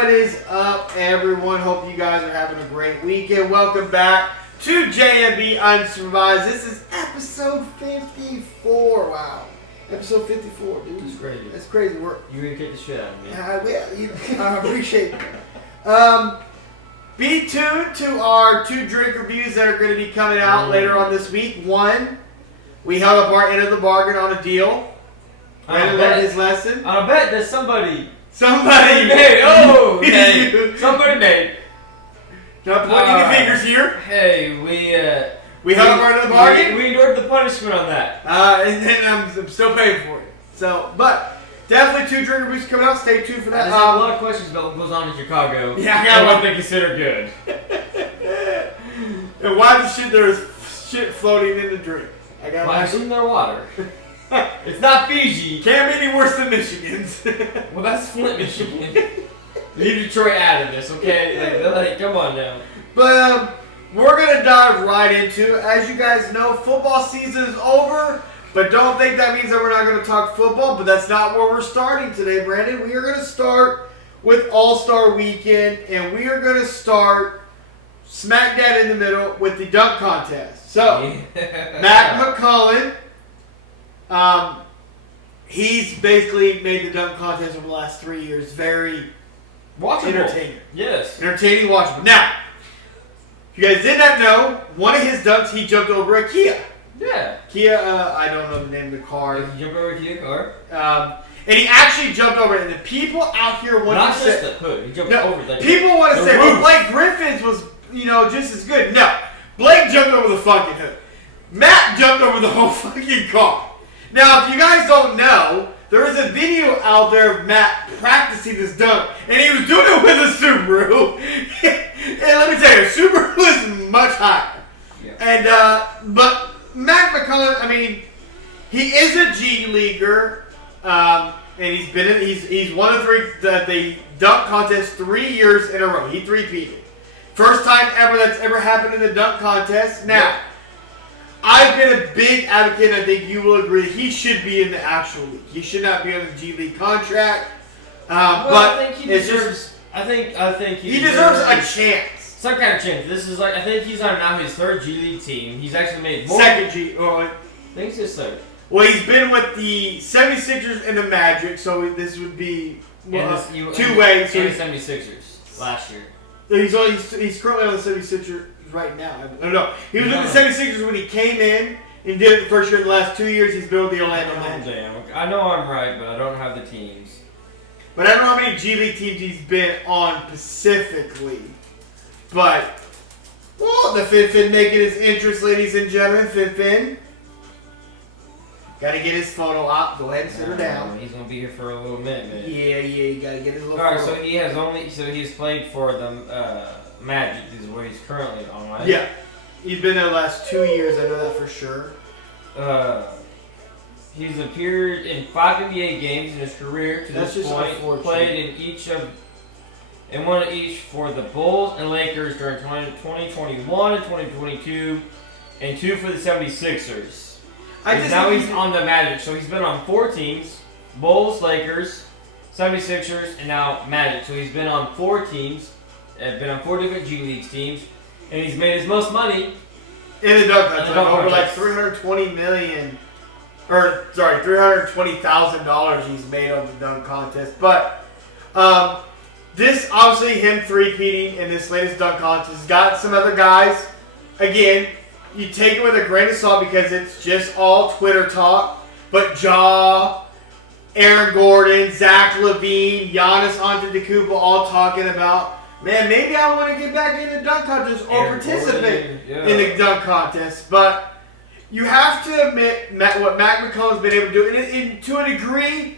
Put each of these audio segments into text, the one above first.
What is up, everyone? Hope you guys are having a great weekend. Welcome back to JMB Unsupervised. This is episode 54. Wow. Episode 54, dude. That's crazy. That's crazy. You really kicked the shit out of me. I appreciate it. Be tuned to our 2 drink reviews that are going to be coming out later on this week. One, we held up our end of the bargain on a deal. Brandon learned his lesson. I bet that somebody made. Oh, okay. Somebody made. Not pointing the fingers here. Hey, we held up our end of the bargain. We endured the punishment on that. And then I'm still paying for it. So, but definitely 2 drink reviews coming out. Stay tuned for that. I have a lot of questions about what goes on in Chicago. Yeah, and what they consider good. And why there's shit floating in the drink. Well, I assume they're water. It's not Fiji. Can't be any worse than Michigan's. Well, that's Flint, Michigan. Leave Detroit out of this, okay? Like, come on now. But we're gonna dive right into it. As you guys know, football season is over. But don't think that means that we're not gonna talk football. But that's not where we're starting today, Brandon. We are gonna start with All-Star Weekend, and we are gonna start smack dab in the middle with the dunk contest. So, Mac McCullen. He's basically made the dunk contest over the last 3 years very watchable. Entertaining. Yes. Entertaining, watchable. Now, if you guys did not know, one of his dunks, he jumped over a Kia. Yeah. Kia, I don't know the name of the car. He jumped over a Kia car? And he actually jumped over it. And the people out here want Not to just say... the hood. He jumped over the people want to say, well, Blake Griffin's was, just as good. No. Blake jumped over the fucking hood. Matt jumped over the whole fucking car. Now, if you guys don't know, there is a video out there of Matt practicing this dunk, and he was doing it with a Subaru. And let me tell you, Subaru is much higher. Yeah. And but Mac McCullen, I mean, he is a G leaguer, and he's won the dunk contest 3 years in a row. He three-peated. First time ever that's ever happened in the dunk contest. Now. Yeah. I've been a big advocate, and I think you will agree, he should be in the actual league. He should not be on the G League contract. But I think he deserves. I think he deserves a chance. Some kind of chance. This is like I think he's on now his 3rd G League team. He's actually made more. Second G. I think it's his 3rd. Well, he's been with the 76ers and the Magic, so this would be 2 ways. So he's 76ers last year. He's currently on the 76ers. Right now, I don't know. He was with the 76ers when he came in and did it the first year. In the last 2 years, he's been with the Orlando Magic. Damn. I know I'm right, but I don't have the teams. But I don't know how many G League teams he's been on specifically. But, well, the Fin making his interest, ladies and gentlemen. Fin. Got to get his photo out. Go ahead and sit her down. He's going to be here for a little minute, man. Yeah, you got to get his little photo. All right, so he's played for the Magic is where he's currently on, right? Yeah. He's been there the last 2 years, I know that for sure. He's appeared in 5 NBA games in his career to this point. Played in one of each for the Bulls and Lakers during 2021 and 2022, and 2 for the 76ers. Now he's on the Magic, so he's been on 4 teams: Bulls, Lakers, 76ers, and now Magic. So he's been on 4 teams. Been on 4 different G League teams, and he's made his most money in the dunk contest. Over like $320,000 he's made on the dunk contest. But this obviously him three-peating in this latest dunk contest. Got some other guys. Again, you take it with a grain of salt because it's just all Twitter talk. But Aaron Gordon, Zach LaVine, Giannis Antetokounmpo all talking about. Man, maybe I want to get back in the dunk contest or participate in the dunk contest. But you have to admit what Mac McCullen's been able to do. And to a degree,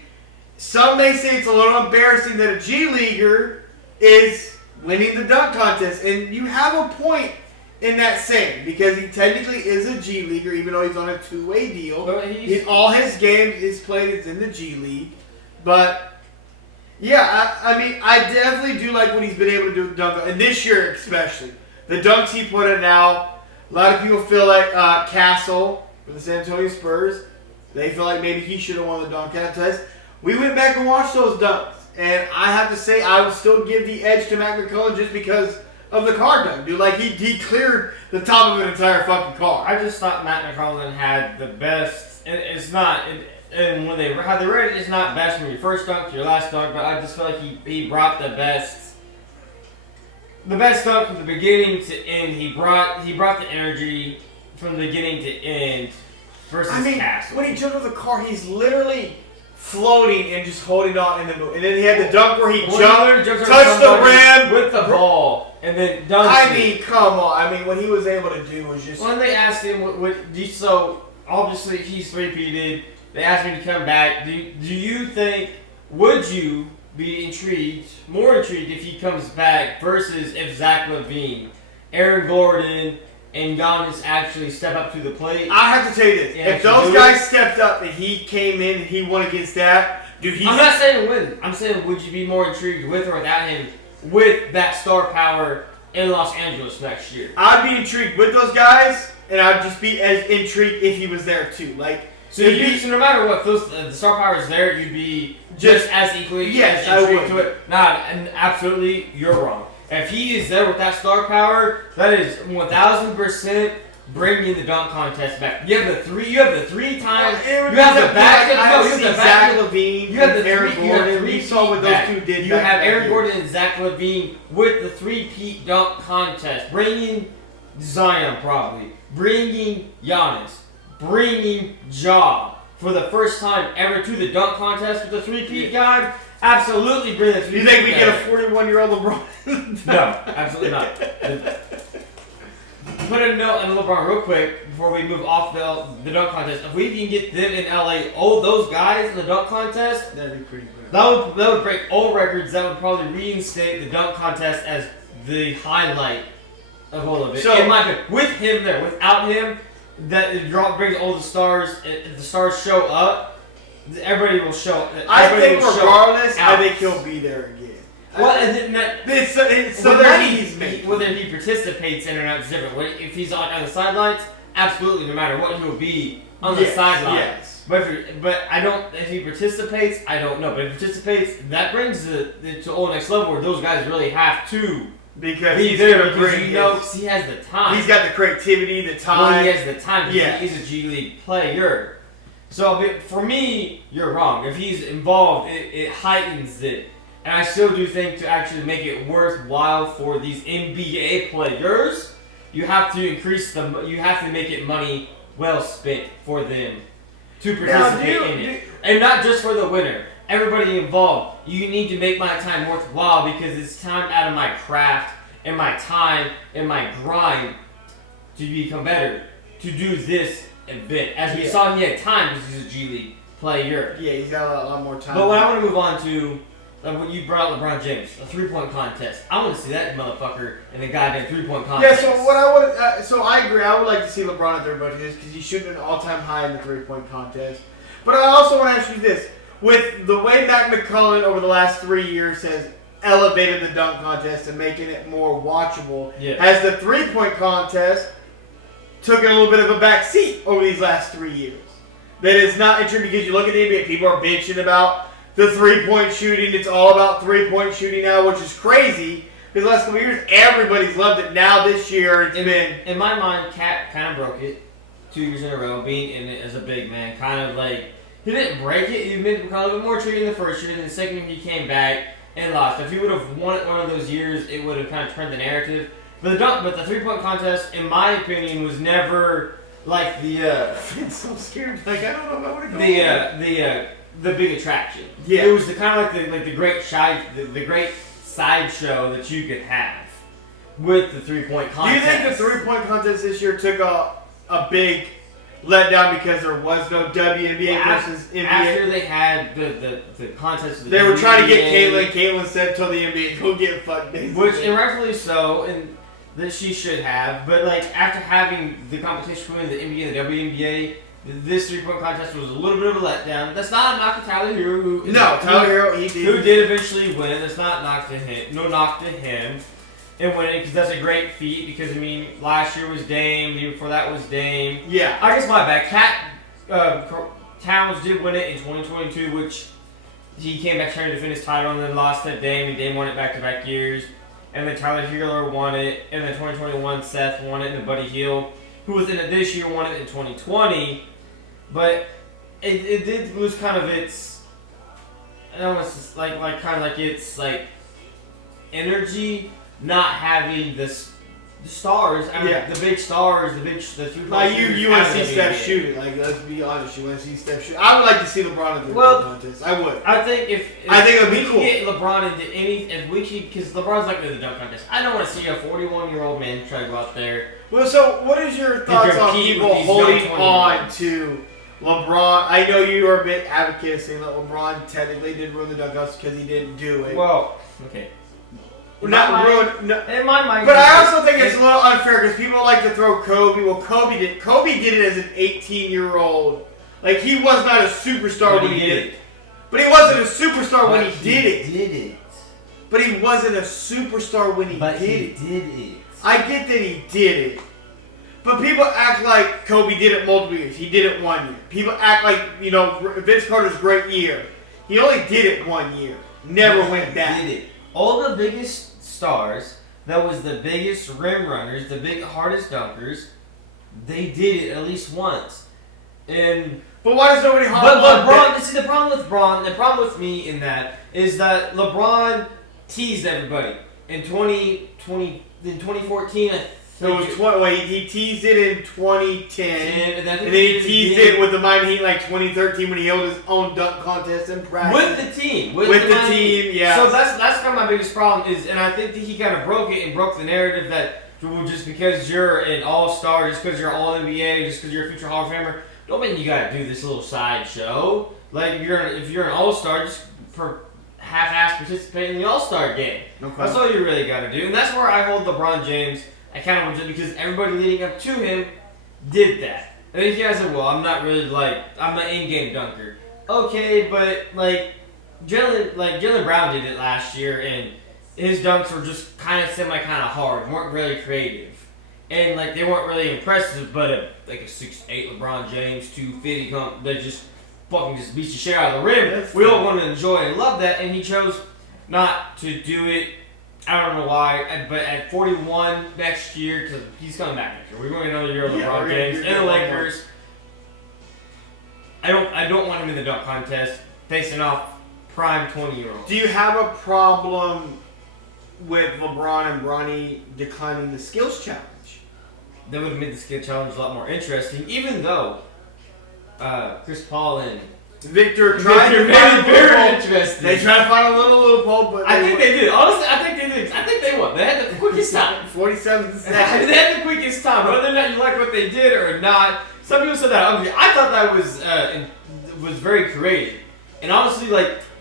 some may say it's a little embarrassing that a G Leaguer is winning the dunk contest. And you have a point in that saying because he technically is a G Leaguer even though he's on a 2-way deal. All his games is played is in the G League. But... yeah, I mean, I definitely do like what he's been able to do with dunk, and this year especially. The dunks he put in now, a lot of people feel like Castle for the San Antonio Spurs, they feel like maybe he should have won the dunk contest. We went back and watched those dunks. And I have to say, I would still give the edge to Mac McClellan just because of the car dunk, dude. Like, he cleared the top of an entire fucking car. I just thought Matt McClellan had the best. It's not. And when they how they rate it, it's not best from your first dunk to your last dunk. But I just feel like he brought the best. The best dunk from the beginning to end. He brought the energy from the beginning to end. Versus Castle. When he jumped off the car, he's literally floating and just holding on, and then he had the dunk where he jumped, touched the rim with the ball, and then dunked. Come on. What he was able to do was just. When they asked him, so obviously he's three-peated. They asked him to come back. Do you think? Would you be more intrigued if he comes back versus if Zach LaVine, Aaron Gordon, and Giannis actually step up to the plate? I have to tell you this. If those guys stepped up and he came in and he won against that, dude, I'm not saying win. I'm saying would you be more intrigued with or without him with that star power in Los Angeles next year? I'd be intrigued with those guys, and I'd just be as intrigued if he was there too. So no matter what, the star power is there, you'd be just as equally as intrigued to it. And absolutely, you're wrong. If he is there with that star power, that is 1,000% bringing the dunk contest back. You have the three times. You have the back. You have the Zach LaVine. You have the Aaron Gordon. We saw what those two did. You have Aaron Gordon and Zach LaVine with the three-peat dunk contest, bringing Zion probably, bringing Giannis, bringing Ja for the first time ever to the dunk contest with the three-peat guy. Absolutely bring the three-peat. You think we get a 41-year-old LeBron? No, absolutely not. Put a note on LeBron real quick before we move off the dunk contest. If we can get them in LA, those guys in the dunk contest, that'd be pretty good. That would break all records. That would probably reinstate the dunk contest as the highlight of all of it. So, in my opinion, with him there, without him, that brings all the stars. If the stars show up, everybody will show up. I think regardless, I think he'll be there again. Well, whether he participates in or not is different. If he's on the sidelines, absolutely, no matter what, he'll be on the sidelines. Yes. But I don't. If he participates, I don't know. But if he participates, that brings it to a whole next level where those guys really have to. Because he's there because he has the time. He's got the creativity, the time. Well, he has the time because he is a G League player. So for me, you're wrong. If he's involved, it heightens it. And I still do think to actually make it worthwhile for these NBA players, you have to you have to make it money well spent for them to participate in it. And not just for the winner. Everybody involved, you need to make my time worthwhile because it's time out of my craft and my time and my grind to become better, to do this event. As we saw, he had time because he's a G League player. Yeah, he's got a lot more time. But what I want to move on to, what you brought up LeBron James, a three-point contest. I want to see that motherfucker in the goddamn three-point contest. Yeah, so what I would, so I agree. I would like to see LeBron at their budget because he's shooting an all-time high in the three-point contest. But I also want to ask you this. With the way Mac McClellan over the last 3 years has elevated the dunk contest and making it more watchable, has the three-point contest taken a little bit of a back seat over these last 3 years? That is not true because you look at the NBA, people are bitching about the three-point shooting. It's all about three-point shooting now, which is crazy. Because the last couple of years, everybody's loved it. Now this year, it's been... In my mind, Cat kind of broke it 2 years in a row, being in it as a big man. Kind of like... He didn't break it. He made a little bit more tricky in the first year. Then the second year he came back and lost. If he would have won it one of those years, it would have kind of turned the narrative. But the three-point contest, in my opinion, was never like the. I'm so scared. Like I don't know where to go. The big attraction. Yeah. It was the kind of like the great sideshow that you could have with the three-point contest. Do you think the three-point contest this year took a big let down because there was no WNBA versus NBA? After they had the contest, they were trying to get Caitlyn. Caitlyn said, "Tell the NBA, go get fucked." Which, and rightfully so, and that she should have. But like after having the competition between the NBA and the WNBA, this three-point contest was a little bit of a letdown. That's not a knock to Tyler Hero, Tyler Hero, who did eventually win. That's not knock to him. No knock to him. And winning, because that's a great feat, because, I mean, last year was Dame, the year before that was Dame. Yeah. I guess my bad. Towns did win it in 2022, which he came back trying to defend his title and then lost to Dame, and Dame won it back-to-back years. And then Tyler Healer won it, and then 2021 Seth won it, and then Buddy Hield, who was in it this year, won it in 2020. But it did lose kind of its, almost like its like energy, not having the stars. I mean, the big stars, the three. Like you want to see Steph shoot it. Like, let's be honest, you want to see Steph shoot. I would like to see LeBron in the contest. I would. I think if it would be cool. Get LeBron into if we could, because LeBron's not going to the dunk contest. I don't want to see a 41-year-old man try to go out there. Well, so what is your thoughts on people holding on to LeBron? I know you are a big advocate of saying that LeBron technically did ruin the dunk contest because he didn't do it. Well, okay. In my mind. But I also think it's a little unfair because people like to throw Kobe. Well, Kobe did it as an 18-year-old. Like, he was not a superstar when he did it. But he wasn't a superstar when he did it. But he wasn't a superstar when he did it. I get that he did it. But people act like Kobe did it multiple years. He did it 1 year. People act like, Vince Carter's great year. He only did it 1 year. Never went down. Did it. All the biggest stars, that was the biggest rim runners, the hardest dunkers, they did it at least once. But why does nobody But LeBron, see the problem with me in that is that LeBron teased everybody in 2014. He teased it in 2010, and then he teased it with the Miami Heat like 2013 when he held his own dunk contest in practice. With the team, yeah. So that's kind of my biggest problem and I think that he kind of broke it and broke the narrative that just because you're an all-star, just because you're all NBA, just because you're a future Hall of Famer, don't mean you gotta do this little side show. Like if you're an all-star, just half-ass participate in the all-star game. Okay. That's all you really gotta do, and that's where I hold LeBron James accountable, because everybody leading up to him did that. And then you guys said, well, I'm not an in-game dunker. Okay, but Jaylen Brown did it last year, and his dunks were just kind of hard, weren't really creative. And they weren't really impressive, but a 6'8" LeBron James, 250 that just fucking just beats the shit out of the rim. We all want to enjoy and love that, and he chose not to do it. I don't know why, but at 41 next year, because he's coming back next year. We're going another year of LeBron James and the Lakers. I don't want him in the dunk contest facing off prime 20-year-olds. Do you have a problem with LeBron and Bronny declining the skills challenge? That would have made the skill challenge a lot more interesting, even though Chris Paul and Victor tried to find very interesting. They tried to find a little loophole, but I think they did. Honestly, I think they did. I think they won. They had the quickest time. 47 seconds. They had the quickest time. Whether or not you like what they did or not, some people said that. I thought that was very creative. And honestly,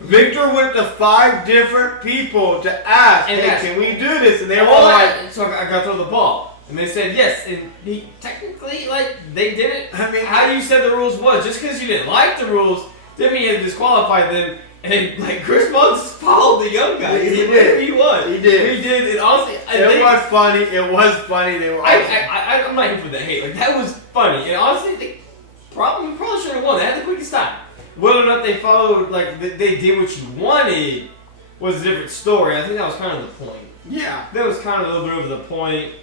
Victor went to 5 different people to ask, can we do this? And they were like, so I got to throw the ball. And they said yes, and he technically, they did it. I mean, how you said the rules was, just because you didn't like the rules, didn't mean you had to disqualify them. And Chris Paul just followed the young guy. He did. He won. He did. He did. And honestly, it was funny. They were. I'm not here for the hate. That was funny. And honestly, we probably should have won. They had the quickest time. Whether or not they followed, they did what you wanted, was a different story. I think that was kind of the point. Yeah. That was kind of a little bit over the point.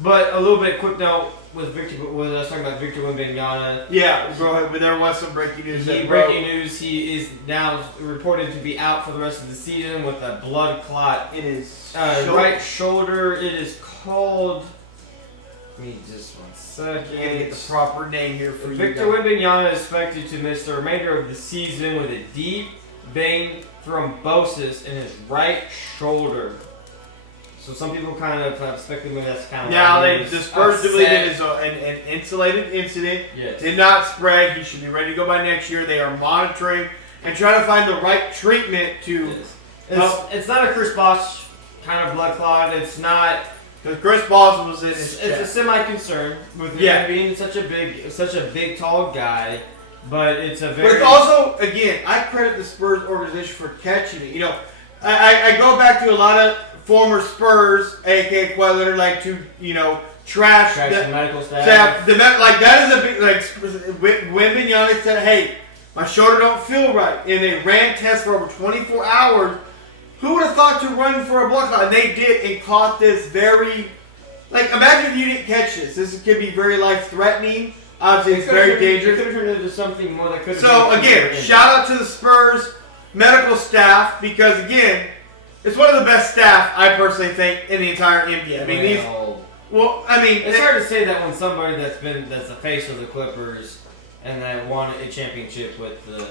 But a little bit quick note with Victor. When I was talking about Victor Wembanyama. Yeah, go ahead. But there was some breaking news. He is now reported to be out for the rest of the season with a blood clot in his right shoulder. It is called. Give me just 1 second. I gotta get the proper name here for Victor Wembanyama is expected to miss the remainder of the season with a deep vein thrombosis in his right shoulder. So some people kind of have speculated that's kind of. Now the Spurs believe it is an insulated incident. Yes. Did not spread. He should be ready to go by next year. They are monitoring and trying to find the right treatment to. It's not a Chris Bosh kind of blood clot. It's not. Because Chris Bosh was in his chest. It's a semi-concern with him being such a big, tall guy. But it's a very. But it's also, again, I credit the Spurs organization for catching it. I go back to a lot of former Spurs, a.k.a. Kawhi Leonard, to trash the medical staff. That is a big Wembanyama said, hey, My shoulder don't feel right. And they ran tests for over 24 hours. Who would have thought to run for a blood clot? And they did and caught this very... Like, imagine if you didn't catch this. This could be very life-threatening. Obviously, it's very dangerous. It could have turned into something more that could have So, again, shout out to the Spurs medical staff because, again, it's one of the best staff, I personally think, in the entire NBA. I mean, it's hard to say that when somebody that's the face of the Clippers and that won a championship with the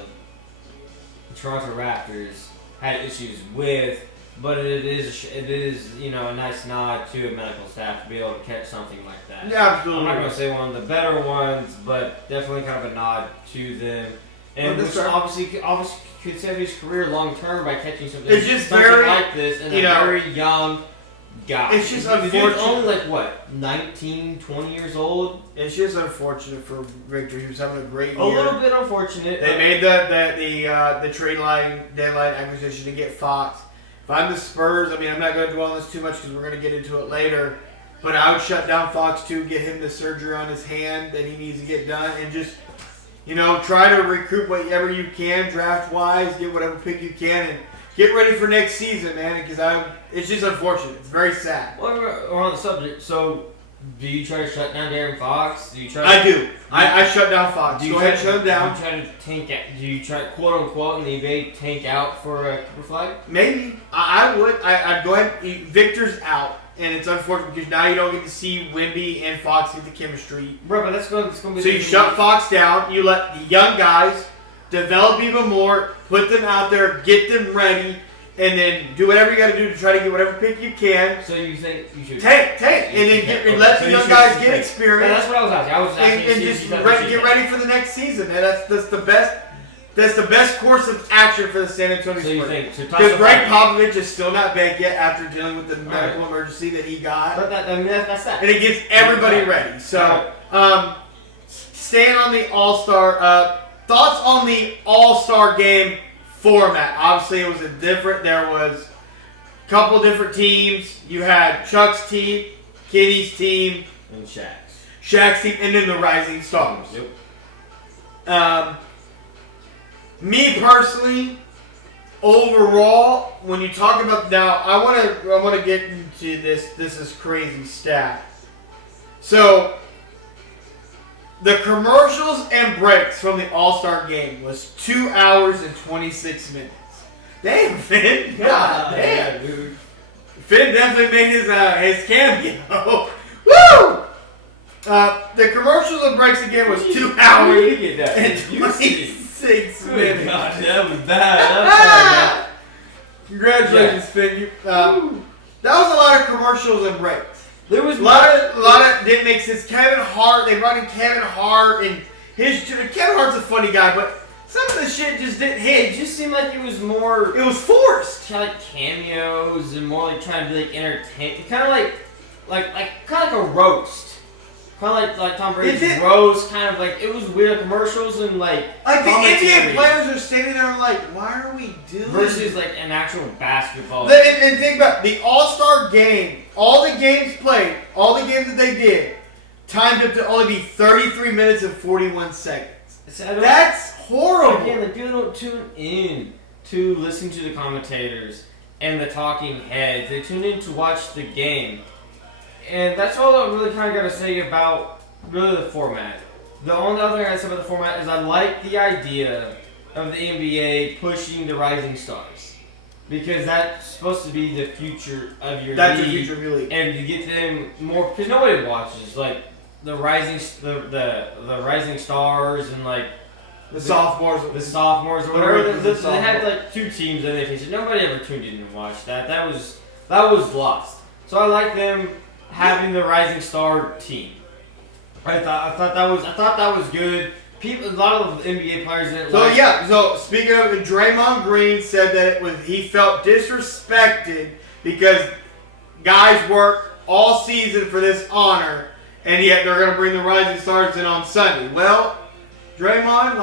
Toronto Raptors had issues with, but it is a nice nod to a medical staff to be able to catch something like that. Yeah, absolutely. I'm not gonna say one of the better ones, but definitely kind of a nod to them. And which obviously could save his career long term by catching something like this and a very young guy. It's just unfortunate. He was only 19, 20 years old. It's just unfortunate for Victor. He was having a great year. A little bit unfortunate. They made the trade deadline acquisition to get Fox. If I'm the Spurs, I'm not going to dwell on this too much because we're going to get into it later. But I would shut down Fox too, get him the surgery on his hand that he needs to get done, and just try to recoup whatever you can draft wise, get whatever pick you can, and get ready for next season, man. Because it's just unfortunate. It's very sad. Well, we're on the subject. So, do you try to shut down Darren Fox? I do. I shut down Fox. Go ahead, shut him down. Do you try quote unquote in the NBA tank out for a Cooper flag? Maybe I would. I'd go ahead. Victor's out, and it's unfortunate because now you don't get to see Wemby and Fox get the chemistry. Bro, but that's going to be. So you shut Fox down. You let the young guys develop even more. Put them out there. Get them ready. And then do whatever you got to do to try to get whatever pick you can. So you think you should tank, and then let the young guys get experience. Yeah, that's what I was asking. I was asking and just get ready for the next season. Man, that's the best. That's the best course of action for the San Antonio Spurs. Because Greg Popovich is still not back yet after dealing with the medical emergency that he got. But that's that. And it gets everybody ready. So, staying on the All-Star. Thoughts on the All-Star game format. Obviously, it was there was a couple different teams. You had Chuck's team, Kenny's team, and Shaq's team, and then the Rising Stars. Yep. Me personally, overall, when you talk about now, I want to get into this. This is crazy stat. So, the commercials and breaks from the All-Star game was 2 hours and 26 minutes. Damn, Finn. God damn. Dude. Finn definitely made his cameo. Woo! The commercials and breaks again was 2 hours and 26 minutes. God, that was bad. Congratulations, Finn. That was a lot of commercials and breaks. There was a lot of didn't make sense. Kevin Hart, they brought in Kevin Hart, and Kevin Hart's a funny guy, but some of the shit just didn't hit. It just seemed like it was more. It was forced. Kind of like cameos and more like trying to be like entertain. Kind of like a roast. Kind of like Tom Brady's roast. Kind of like it was weird commercials and like the NBA players are standing there like, why are we doing versus like an actual basketball. And think about the All-Star game. All the games played, all the games that they did, timed up to only be 33 minutes and 41 seconds. That's horrible. Again, like people don't tune in to listen to the commentators and the talking heads. They tune in to watch the game. And that's all I really kind of got to say about really the format. The only other thing I say about the format is I like the idea of the NBA pushing the Rising Stars. Because that's supposed to be the future of your league. That's the future of your league. And to get them more, because nobody watches like the rising stars and like the sophomores or whatever. They had like two teams and they faced it. Nobody ever tuned in and watched that. That was lost. So I like them having the Rising Star team. I thought that was good. A lot of NBA players didn't like. So speaking of it, Draymond Green said that he felt disrespected because guys worked all season for this honor, and yet they're going to bring the Rising Stars in on Sunday. Well, Draymond,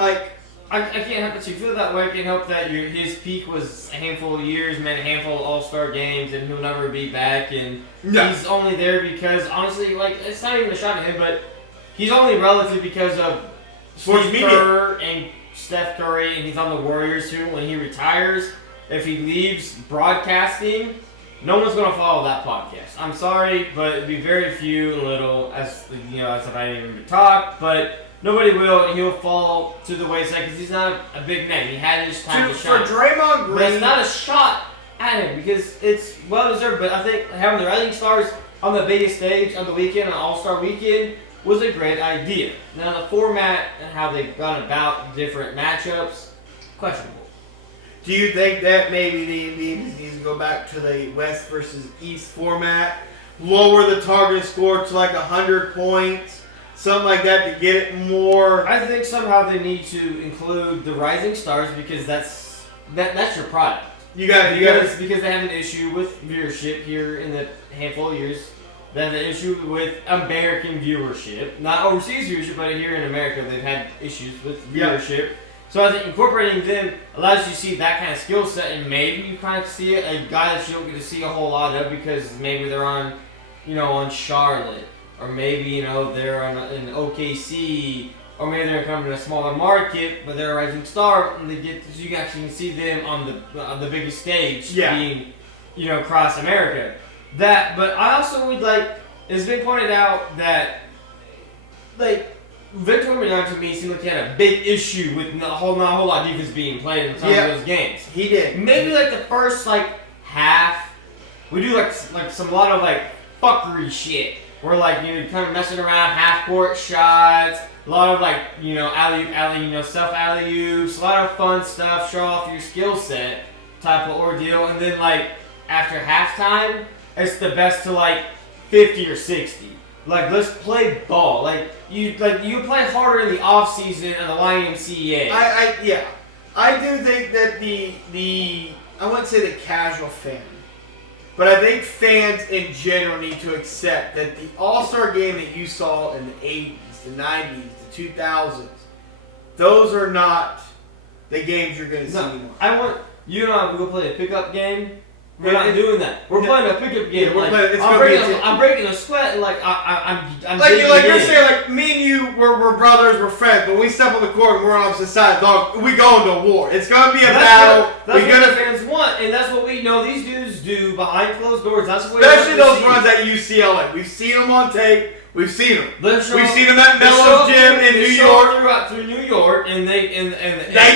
I can't help but you feel that way. I can't help that his peak was a handful of years, meant a handful of All-Star games, and he'll never be back. And he's only there because, honestly, it's not even a shot at him, but he's only relative because of sports media and Steph Curry and he's on the Warriors too, when he retires, if he leaves broadcasting, no one's going to follow that podcast. I'm sorry, but it'd be very few and little, as if I didn't even talk, but nobody will, and he'll fall to the wayside because he's not a big name. He had his time to shine. For Draymond Green, but it's not a shot at him because it's well deserved. But I think having the Rising Stars on the biggest stage on the weekend, on All-Star Weekend, was a great idea. Now the format and how they've gone about different matchups, questionable. Do you think that maybe the NBA needs to go back to the West versus East format, lower the target score to like 100 points, something like that to get it more? I think somehow they need to include the Rising Stars because that's your product. Because they have an issue with viewership here in the handful of years. They have an issue with American viewership, not overseas viewership, but here in America they've had issues with viewership. Yeah. So I think incorporating them allows you to see that kind of skill set, and maybe you kind of see a guy that you don't get to see a whole lot of because maybe they're on, on Charlotte, or maybe they're on in OKC, or maybe they're coming to a smaller market, but they're a rising star, and you actually see them on the biggest stage, being across America. But I also would it's been pointed out that Victor Wembanyama to me seemed like he had a big issue with not a whole lot of defense being played in some of those games. He did. Maybe the first half, we do a lot of fuckery shit. We're kind of messing around, half court shots, a lot of alley self alley oops, a lot of fun stuff, show off your skill set type of ordeal, and then after halftime, it's the best to 50 or 60. Let's play ball. You play harder in the off season and the YMCA. I do think that the I wouldn't say the casual fan, but I think fans in general need to accept that the All-Star game that you saw in the 80s, the 90s, the 2000s, those are not the games you're going to see anymore. I want you and I to go play a pickup game. We're not doing that. We're playing a pickup game. I'm breaking a sweat. I'm you're saying, me and you, we're brothers, we're friends, but we step on the court and we're on opposite sides. Dog, we go into war. It's gonna be a battle. That's what the fans want, and that's what we know these dudes do behind closed doors. That's what especially those runs at UCLA. We've seen them on tape. We've seen them. We've seen them at Melo's gym in New York. Through New York, and they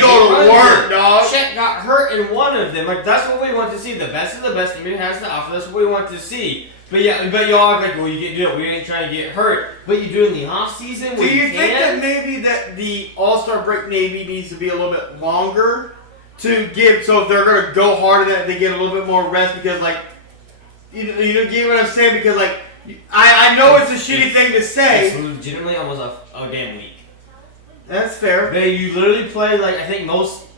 go to work, dog. Chet got hurt in one of them. That's what we want to see. The best of the best NBA has to offer. That's what we want to see. But y'all act we ain't trying to get hurt. But you do it in the off season. Do you think that maybe that the All-Star break maybe needs to be a little bit longer to give? So if they're gonna go hard at that, they get a little bit more rest because you get what I'm saying? Because I know it's a shitty thing to say. It's legitimately almost a damn week. That's fair. You literally play I think most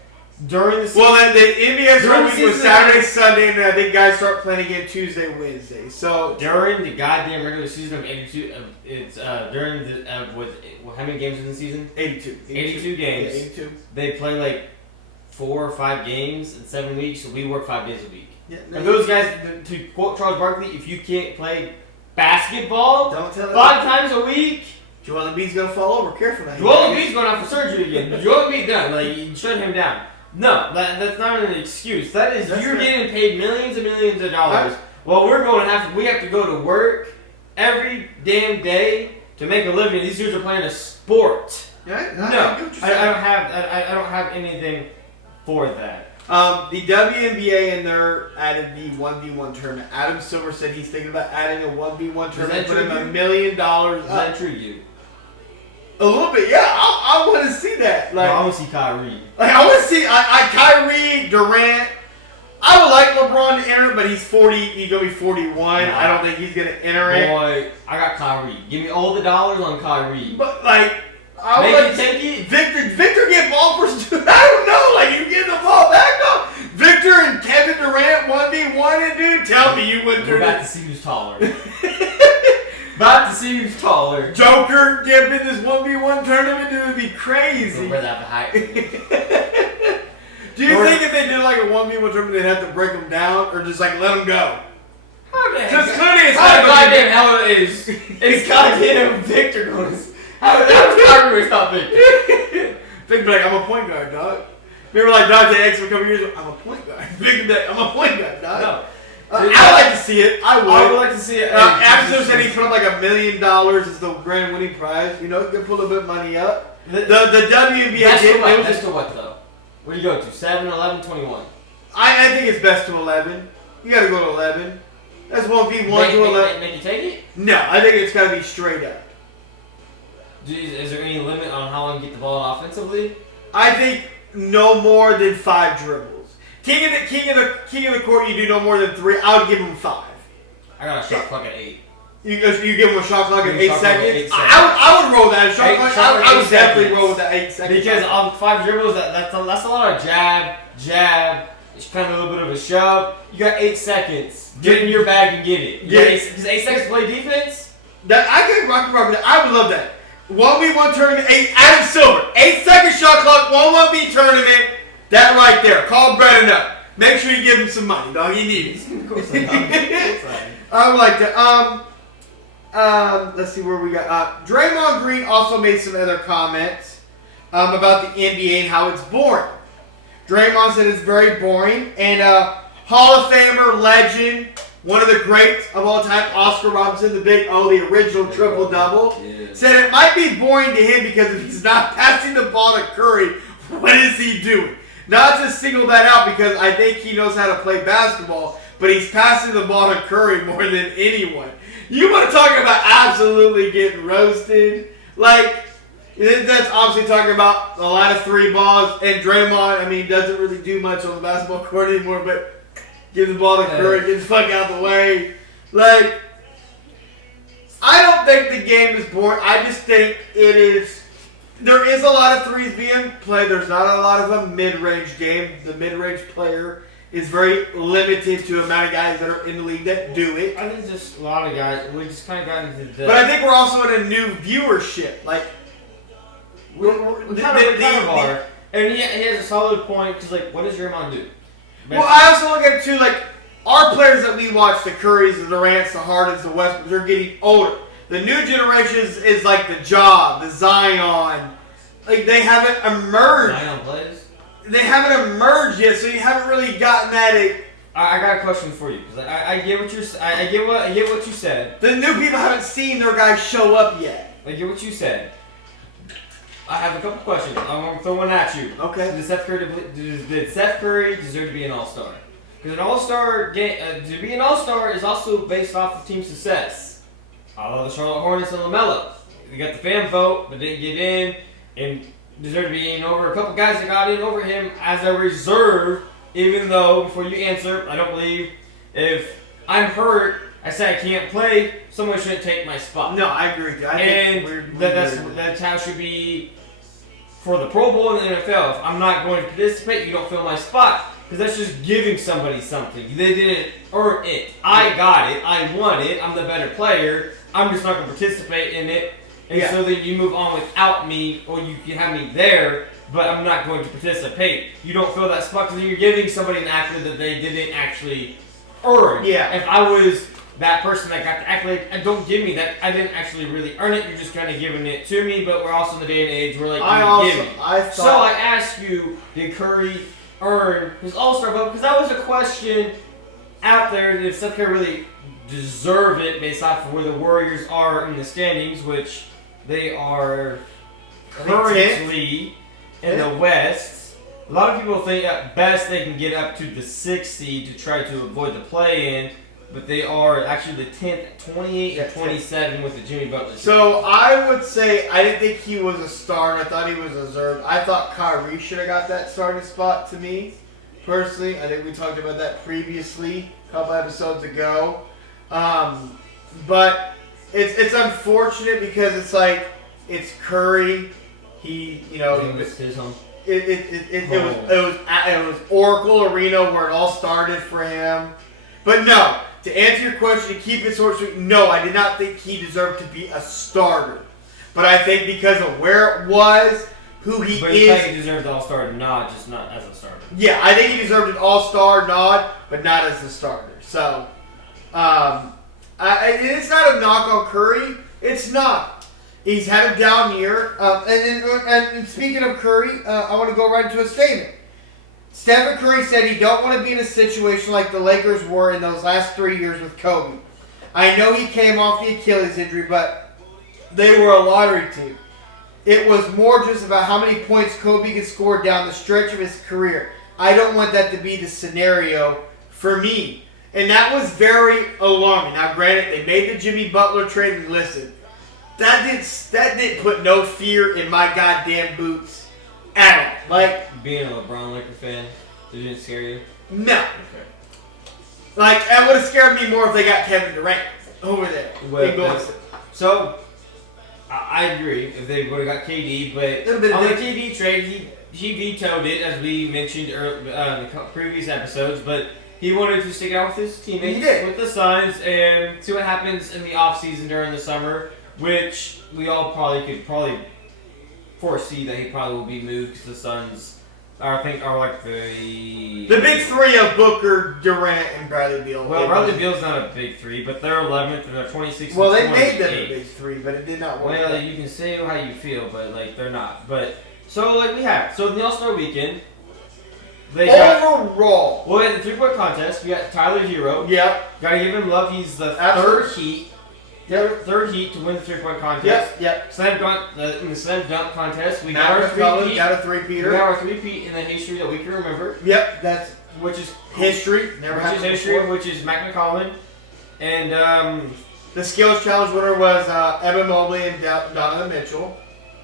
during the season. Well, the NBA week was Saturday, Sunday, and I think guys start playing again Tuesday, Wednesday. So during the goddamn regular season of 82, it's during the how many games in the season? 82. 82 games. Yeah, 82. They play 4 or 5 games in 7 weeks, so we work 5 days a week. Yeah, and those guys, to quote Charles Barkley, if you can't play basketball don't tell 5 times a week, Joel Embiid's gonna fall over. Careful now. Joel Embiid's going out for surgery again. Joel Embiid done. Shut him down. No, that's not an excuse. That's you're getting paid millions and millions of dollars. Well, we have to go to work every damn day to make a living. These dudes are playing a sport. Yeah, I don't have anything for that. The WNBA in there added the 1v1 tournament. Adam Silver said he's thinking about adding a 1v1 tournament, put him $1 million. Does that intrigue you? A little bit, yeah. I want to see that. I want to see Kyrie. I want to see Kyrie, Durant. I would like LeBron to enter it, but he's 40. He's gonna be 41. No. I don't think he's gonna enter it. Boy, I got Kyrie. Give me all the dollars on Kyrie. But take it. Victor get ball first. I don't know. You get the ball back up. Victor and Kevin Durant 1v1 and dude, tell me you wouldn't. We're about to see who's taller. About to see who's taller. Joker get in this 1v1 tournament, dude, would be crazy. We're that height. Do you think if they did a 1v1 tournament, they'd have to break them down or just let them go? Just clearly it's how goddamn hell is goddamn Victor going to... How Kyrie was not Victor? Vic be like, I'm a point guard, dog. Remember like Dante X for a couple years ago? I'm a point guard. Vic be like, I'm a point guard, dog. No. I'd like to see it. I would like to see it. After said he put up like $1 million as the grand winning prize. You know, could put a little bit of money up. The WNBA best to what though? Where do you go to? 7, 11, 21? I think it's best to 11. You got to go to 11. That's 1v1 to 11. Make you take it? No, I think it's got to be straight up. Is there any limit on how long you get the ball offensively? I think no more than 5 dribbles. King of the court, you do no more than 3. I would give him 5. I got a shot clock at 8. You give him a shot clock at 8 seconds? I would roll that. I would definitely roll with that 8 seconds. Because on 5 dribbles, that's a lot of jab. It's kind of a little bit of a shove. You got 8 seconds. Get in your bag and get it. Because 8 seconds to play defense? I could rock with that. I would love that. 1v1 tournament, Adam Silver. 8-second shot clock, 1v1 tournament. That right there. Call Brennan up. Make sure you give him some money, dog. He needs it. Of course I would like to. Let's see where we got. Draymond Green also made some other comments about the NBA and how it's boring. Draymond said it's very boring. And Hall of Famer, legend, one of the greats of all time, Oscar Robertson, the big O, the original triple-double, said it might be boring to him because if he's not passing the ball to Curry, what is he doing? Not to single that out because I think he knows how to play basketball, but he's passing the ball to Curry more than anyone. You want to talk about absolutely getting roasted? Like, that's obviously talking about a lot of 3 balls, and Draymond, I mean, doesn't really do much on the basketball court anymore, but give the ball to Curry, get the fuck out of the way. Like, I don't think the game is boring. I just think it is. There is a lot of 3s being played. There's not a lot of a mid-range game. The mid-range player is very limited to the amount of guys that are in the league that do it. I think just a lot of guys. We just kind of got into the. But I think we're also in a new viewership. Like, we kind of are. And he has a solid point because, like, what does Draymond do? Well, I also look at it too. Like, our players that we watch, the Currys, the Durants, the Hardens, the Westbrooks, they're getting older. The new generation is like the Ja, the Zion. Like, they haven't emerged. Zion plays? They haven't emerged yet, so you haven't really gotten that. I got a question for you because I get what I get what you said. The new people haven't seen their guys show up yet. I get what you said. I have a couple questions. I'm going to throw one at you. Okay. Did Seth Curry deserve to be an All-Star? Because an All-Star game, to be an All-Star is also based off of team success. I love the Charlotte Hornets and LaMelo. They got the fan vote, but didn't get in, and deserved to be in over a couple guys that got in over him as a reserve. Even though, before you answer, I don't believe if I'm hurt, I say I can't play, someone shouldn't take my spot. No, I agree with you. And that's how it should be for the Pro Bowl and the NFL. If I'm not going to participate, you don't fill my spot. Because that's just giving somebody something. They didn't earn it. I got it. I won it. I'm the better player. I'm just not going to participate in it. And so then you move on without me, or you can have me there, but I'm not going to participate. You don't fill that spot because you're giving somebody an accolade that they didn't actually earn. Yeah. If I was that person that got the accolade, don't give me that. I didn't actually really earn it. You're just kind of giving it to me, but we're also in the day and age where, like, so I ask you, did Curry earn his All-Star vote? Because that was a question out there that if Seth Curry really deserve it based off of where the Warriors are in the standings, which they are currently in the West. A lot of people think at best they can get up to the 6th seed to try to avoid the play-in, but they are actually the 10th, 28 and 27 with the Jimmy Butler. So I would say I didn't think he was a starter. I thought he was a reserve. I thought Kyrie should have got that starting spot to me, personally. I think we talked about that previously, a couple episodes ago. But it's unfortunate because it's like it's Curry. It was Oracle Arena where it all started for him. But no, to answer your question, to keep it short, sweet, no, I did not think he deserved to be a starter. But I think because of where it was, who he is. But you think he deserved the All-Star nod, just not as a starter. Yeah, I think he deserved an All-Star nod, but not as a starter. So, it's not a knock on Curry. It's not. He's had a down year. And speaking of Curry, I want to go right into a statement. Stephen Curry said he don't want to be in a situation like the Lakers were in those last 3 years with Kobe. I know he came off the Achilles injury, but they were a lottery team. It was more just about how many points Kobe could score down the stretch of his career. I don't want that to be the scenario for me. And that was very alarming. Now, granted, they made the Jimmy Butler trade, and listen, that didn't put no fear in my goddamn boots at all. Like, being a LeBron Laker fan, did it scare you? No. Okay. Like, it would have scared me more if they got Kevin Durant over there. So, I agree if they would have got KD, but on the KD trade, he vetoed it, as we mentioned in the previous episodes, but he wanted to stick out with his teammates, with the Suns, and see what happens in the offseason during the summer, which we all could foresee that he probably will be moved because the Suns are like the big three of Booker, Durant, and Bradley Beal. Well, Bradley Beal's not a big three, but they're 11th and they're 26th. Well, they made them a big three, but it did not work. Well, you can say how you feel, but like they're not. But so in the All-Star weekend, they overall. Well, in the 3-point contest, we got Tyler Hero. Yep. Gotta give him love. He's the third heat to win the 3-point contest. Yep. In the slam dunk contest, we got our three-peater. We got our three-peat in the history that we can remember. Yep, which is history. Which is Mac McCollum. And the skills challenge winner was Evan Mobley and Donovan Mitchell.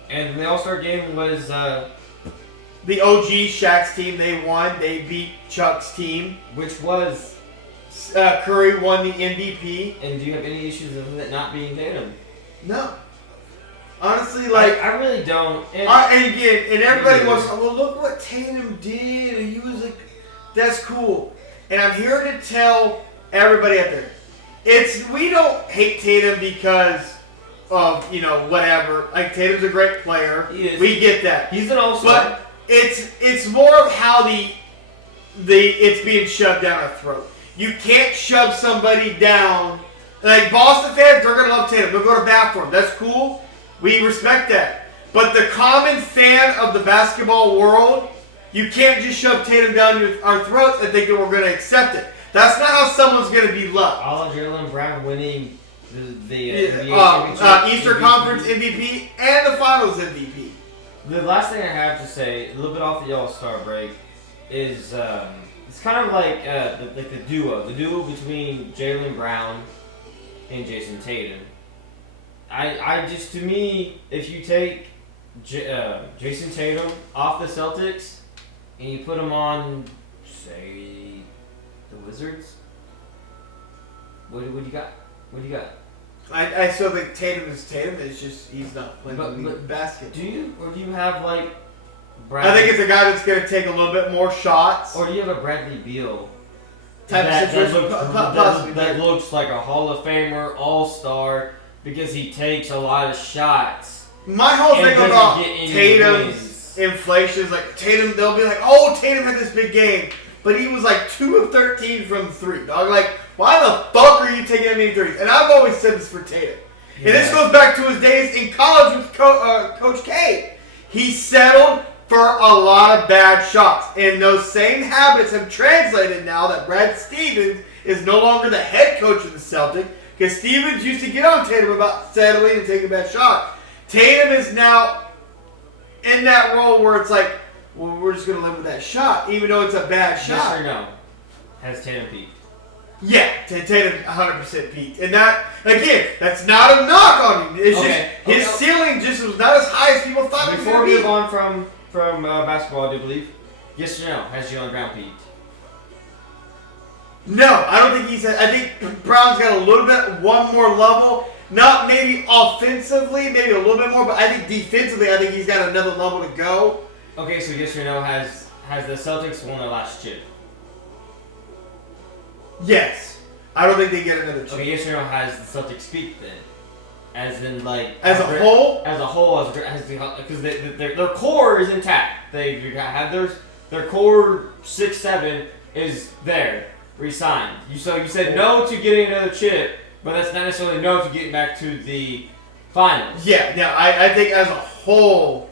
And the All-Star game was the OG Shaq's team. They won. They beat Chuck's team, which was Curry won the MVP. And do you have any issues with it not being Tatum? No. Honestly, like I really don't. And everybody was, well, look what Tatum did, and he was like, that's cool. And I'm here to tell everybody out there, we don't hate Tatum because of whatever. Like, Tatum's a great player. He is. We get that. He's an all-star. But it's more of how it's being shoved down our throat. You can't shove somebody down. Like, Boston fans, they're gonna love Tatum. They'll go to bat for him. That's cool. We respect that. But the common fan of the basketball world, you can't just shove Tatum down our throats and think that we're going to accept it. That's not how someone's going to be loved. All of Jaylen Brown winning the Eastern Conference MVP and the Finals MVP. The last thing I have to say, a little bit off the All-Star break, is it's kind of like the duo between Jaylen Brown and Jason Tatum. I just, to me, if you take Jason Tatum off the Celtics and you put him on, say, the Wizards, what do you got? What do you got? I still think Tatum is Tatum. It's just he's not playing the basket. Do you, or do you have like Bradley? I think it's a guy that's going to take a little bit more shots. Or do you have a Bradley Beal? That looks like a Hall of Famer, All-Star, because he takes a lot of shots. My whole thing about Tatum's inflation is like Tatum, they'll be like, oh, Tatum had this big game, but he was like 2 of 13 from 3, dog. Like, why the fuck are you taking that many threes? And I've always said this for Tatum. Yeah. And this goes back to his days in college with Coach K. He settled for a lot of bad shots. And those same habits have translated now that Brad Stevens is no longer the head coach of the Celtics. Because Stevens used to get on Tatum about settling and taking a bad shot. Tatum is now in that role where it's like, well, we're just going to live with that shot, even though it's a bad shot. Yes or no? Has Tatum peaked? Yeah, Tatum 100% peaked. And that, again, that's not a knock on him. It's just his ceiling just was not as high as people thought it was going to be. Before we move on from basketball, I do believe, yes or no, has Jaylen Brown peaked? No, I don't think I think Brown's got a little bit, one more level. Not maybe offensively, maybe a little bit more, but I think defensively, I think he's got another level to go. Okay, so yes or no, has the Celtics won their last chip? Yes. I don't think they get another chip. Okay, yes or no, has the Celtics peaked then? As in, like... As a whole? As a whole, because their core is intact. They have their core 6-7 is there. Resigned. So you said no to getting another chip, but that's not necessarily no to getting back to the Finals. Yeah, now I think as a whole,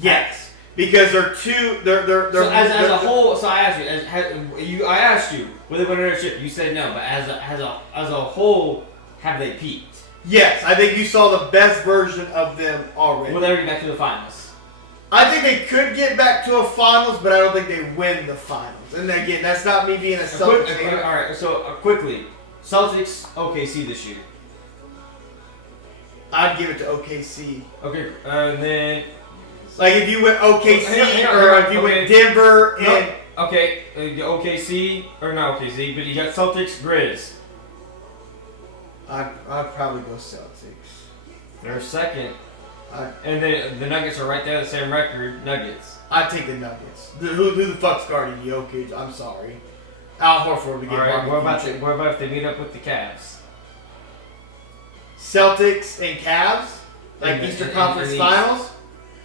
yes, because they're two. They're so as a whole. So I asked you will they win another chip? You said no, but as a whole, have they peaked? Yes, I think you saw the best version of them already. Will they ever get back to the finals? I think they could get back to a finals, but I don't think they win the finals. And again, that's not me being a Celtics fan. All right, so quickly, Celtics OKC this year. I'd give it to OKC. Okay, then like if you went OKC or if you went Denver and okay, OKC or not OKC, but you got Celtics, Grizz. I'd probably go Celtics. They're second. And then the Nuggets are right there, the same record. Nuggets. I'd take the Nuggets. Who the fuck's guarding Jokic? I'm sorry. Al Horford would get. All right. What about if they meet up with the Cavs? Celtics and Cavs, like Eastern Conference Finals.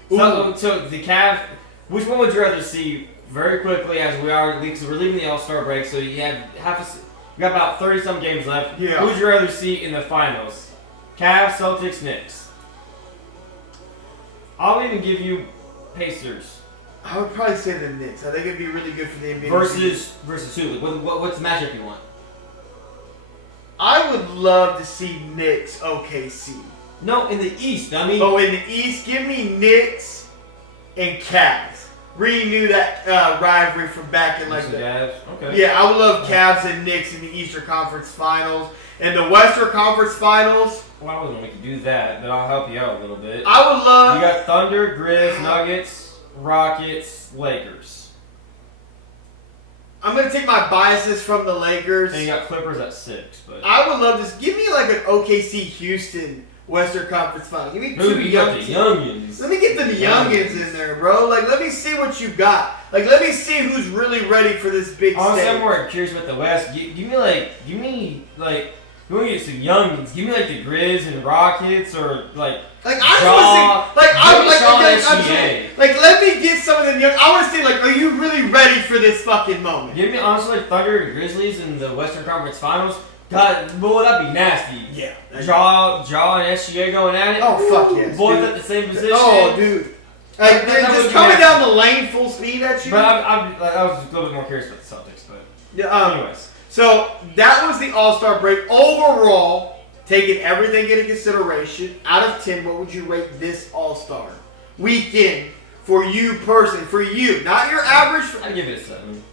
So the Cavs. Which one would you rather see? Very quickly, as we're leaving the All-Star break, so you have you got about 30-some games left. Yeah. Who would you rather see in the finals? Cavs, Celtics, Knicks. I'll even give you Pacers. I would probably say the Knicks. I think it'd be really good for the NBA. Versus who? What's the matchup you want? I would love to see Knicks OKC. No, in the East. I mean. Oh, in the East, give me Knicks and Cavs. Renew that rivalry from back in like the. Cavs. Okay. Yeah, I would love Cavs and Knicks in the Eastern Conference Finals and the Western Conference Finals. Well, I wasn't going to do that, but I'll help you out a little bit. I would love. You got Thunder, Grizz, Nuggets, Rockets, Lakers. I'm going to take my biases from the Lakers. And you got Clippers at 6. But I would love this. Give me like an OKC Houston Western Conference Final. Give me two young teams. Youngins. Let me get them youngins in there, bro. Like, let me see what you got. Like, let me see who's really ready for this big Honestly, stage. I'm more curious about the West. Give me you want to get some youngins. Give me like the Grizz and Rockets or like. Like I want to see, like let me get some of them young. I want to see like, are you really ready for this fucking moment? Give me honestly like Thunder and Grizzlies in the Western Conference Finals. God, boy, that'd be nasty. Yeah. Jaw and SGA going at it. Oh fuck yes. Both at the same position. Oh dude. Like they're just coming down the lane full speed at you. But I was a little bit more curious about the Celtics, but yeah. Anyways. So that was the All-Star break. Overall, taking everything into consideration, out of 10, what would you rate this All-Star weekend for you personally? For you, not your average. I'd give it a 7.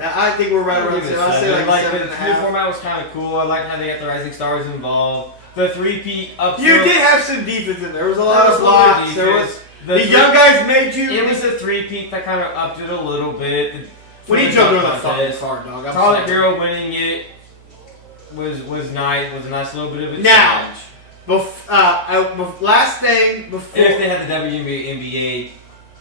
I think we're right around 7. I'd say like 7.5. The format was kind of cool. I liked how they got the Rising Stars involved. The 3-peat up. You did have some defense in there. There was a lot of blocks. There was the young guys made you. It was a 3-peat that kind of upped it a little bit. When he jumped over the fucking car, dog. Charlotte Girl winning it was nice. Was a nice little bit of a now, challenge. Last thing before. If they had the WNBA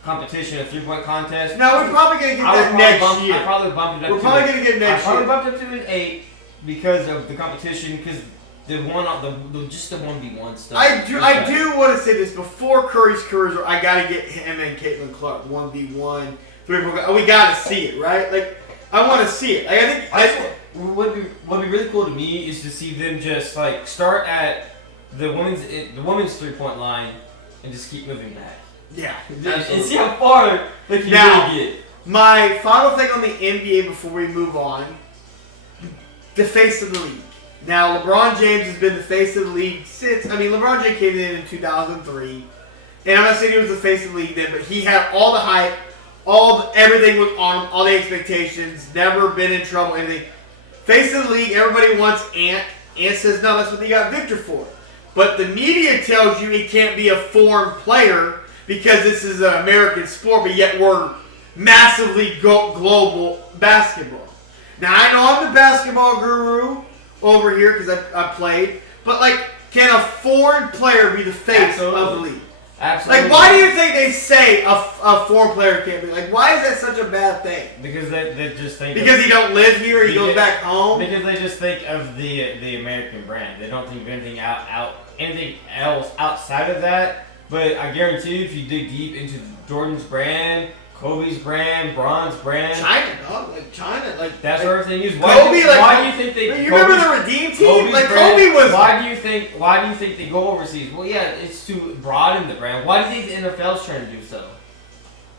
competition, a 3-point contest. No, we're probably gonna get that next year. I probably bumped it up. We're probably gonna get it next year. I probably bumped it to an 8 because of the competition. Because just the 1v1 stuff. I do want to say this before Curry's career. I gotta get him and Caitlin Clark 1v1. We gotta see it, right? Like, I want to see it. Like, I think what'd be really cool to me is to see them just like start at the women's 3-point line and just keep moving back. Yeah, and see how far they can really get. My final thing on the NBA before we move on: the face of the league. Now, LeBron James has been the face of the league since. I mean, LeBron James came in 2003, and I'm not saying he was the face of the league then, but he had all the hype. Everything was on him, all the expectations, never been in trouble, anything. Face of the league, everybody wants Ant. Ant says, no, that's what they got Victor for. But the media tells you he can't be a foreign player because this is an American sport, but yet we're massively global basketball. Now, I know I'm the basketball guru over here because I played, but like, can a foreign player be the face of the league? Absolutely. Like, why do you think they say a foreign player can't be? Like, why is that such a bad thing? Because they just think... Because he don't live here, he goes back home? Because they just think of the American brand. They don't think of anything anything else outside of that. But I guarantee you, if you dig deep into Jordan's brand, Kobe's brand, Bron's brand... China, dog. Like, China. Like, that's where everything is. Why do you think they... You remember the Redeem team? Like, Kobe was. Why do you think they go overseas? Well, yeah, it's to broaden the brand. Why do you think the NFL's trying to do so?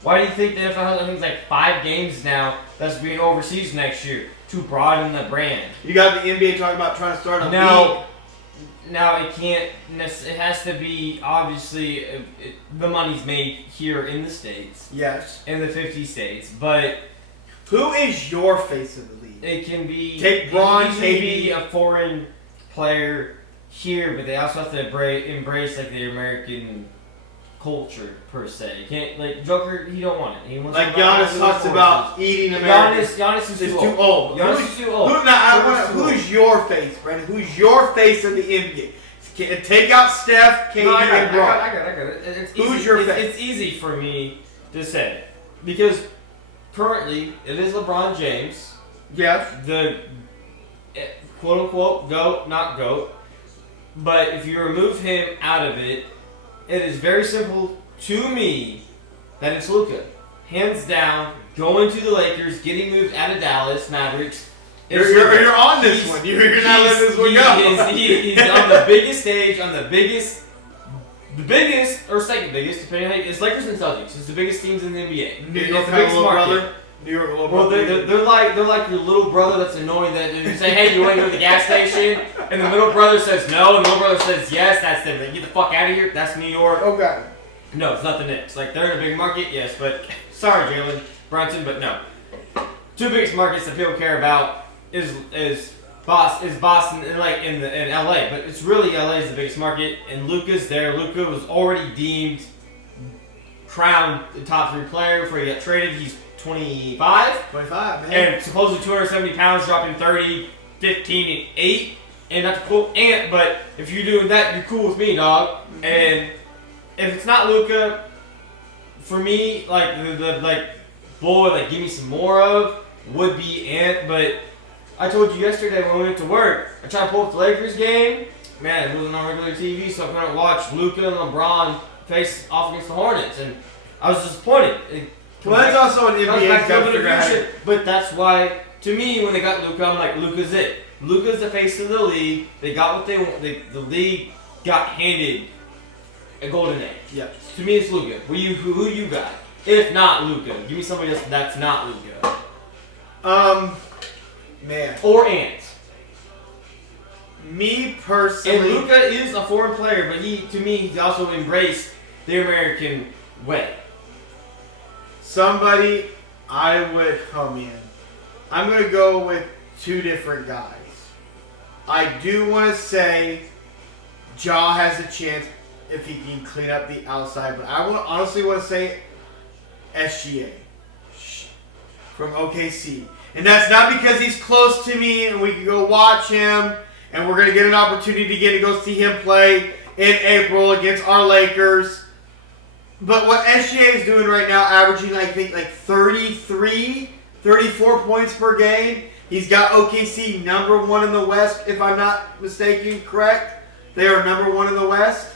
Why do you think the NFL has, I think, like 5 games now that's being overseas next year to broaden the brand? You got the NBA talking about trying to start a league. Now it can't. It has to be obviously the money's made here in the States. Yes. In the 50 states, but who is your face of the league? It can be. Take Braun, it can be a foreign player here, but they also have to embrace like the American culture per se. You can't like Joker. He don't want it. He wants like Giannis talks about eating American. Giannis is too old. Giannis is too old. Who's your face, Brandon? Who's your face of the NBA? Take out Steph, KD, and Braun. I got it. Who's your face? It's easy for me to say because currently it is LeBron James. Yes. The quote unquote GOAT, not GOAT. But if you remove him out of it, it is very simple to me that it's Luka. Hands down, going to the Lakers, getting moved out of Dallas Mavericks. You're on this one. You're not letting this one go. He's on the biggest stage, on the biggest or second biggest, depending on it's Lakers and Celtics. It's the biggest teams in the NBA. New York, the biggest market. New York, little brother. Well, they're like your little brother that's annoying that you say, hey, you want to go to the gas station? And the middle brother says no, and the little brother says yes. That's them. They get the fuck out of here. That's New York. Okay. No, it's not the Knicks. Like they're in a big market, yes, but sorry, Jalen Brunson, but no. 2 biggest markets that people care about is Boston and like in LA, but it's really LA is the biggest market, and Luka's there. Luka was already deemed crowned the top 3 player before he got traded. He's 25, man. And supposedly 270 pounds, dropping 30, 15, and 8. And not to quote Ant, but if you're doing that, you're cool with me, dog. Mm-hmm. And if it's not Luka, for me, like the boy, like give me some more of would be Ant. But I told you yesterday when we went to work, I tried to pull up the Lakers game. Man, it wasn't on regular TV, so I couldn't watch Luka and LeBron face off against the Hornets, and I was disappointed. Well, that's also an NBA. But that's why, to me, when they got Luka, I'm like, Luka's it. Luka's the face of the league. They got what they want. The league got handed a golden age. Yeah. To me, it's Luka. Who you got? If not Luka, give me somebody else that's not Luka. Man. Or Ant. Me personally. And Luka is a foreign player, but he's also embraced the American way. Somebody I'm going to go with 2 different guys. I do want to say Ja has a chance if he can clean up the outside, but I honestly want to say SGA from OKC. And that's not because he's close to me and we can go watch him and we're going to get an opportunity to go see him play in April against our Lakers. But what SGA is doing right now, averaging I think like 33, 34 points per game. He's got OKC number 1 in the West, if I'm not mistaken, correct? They are number 1 in the West.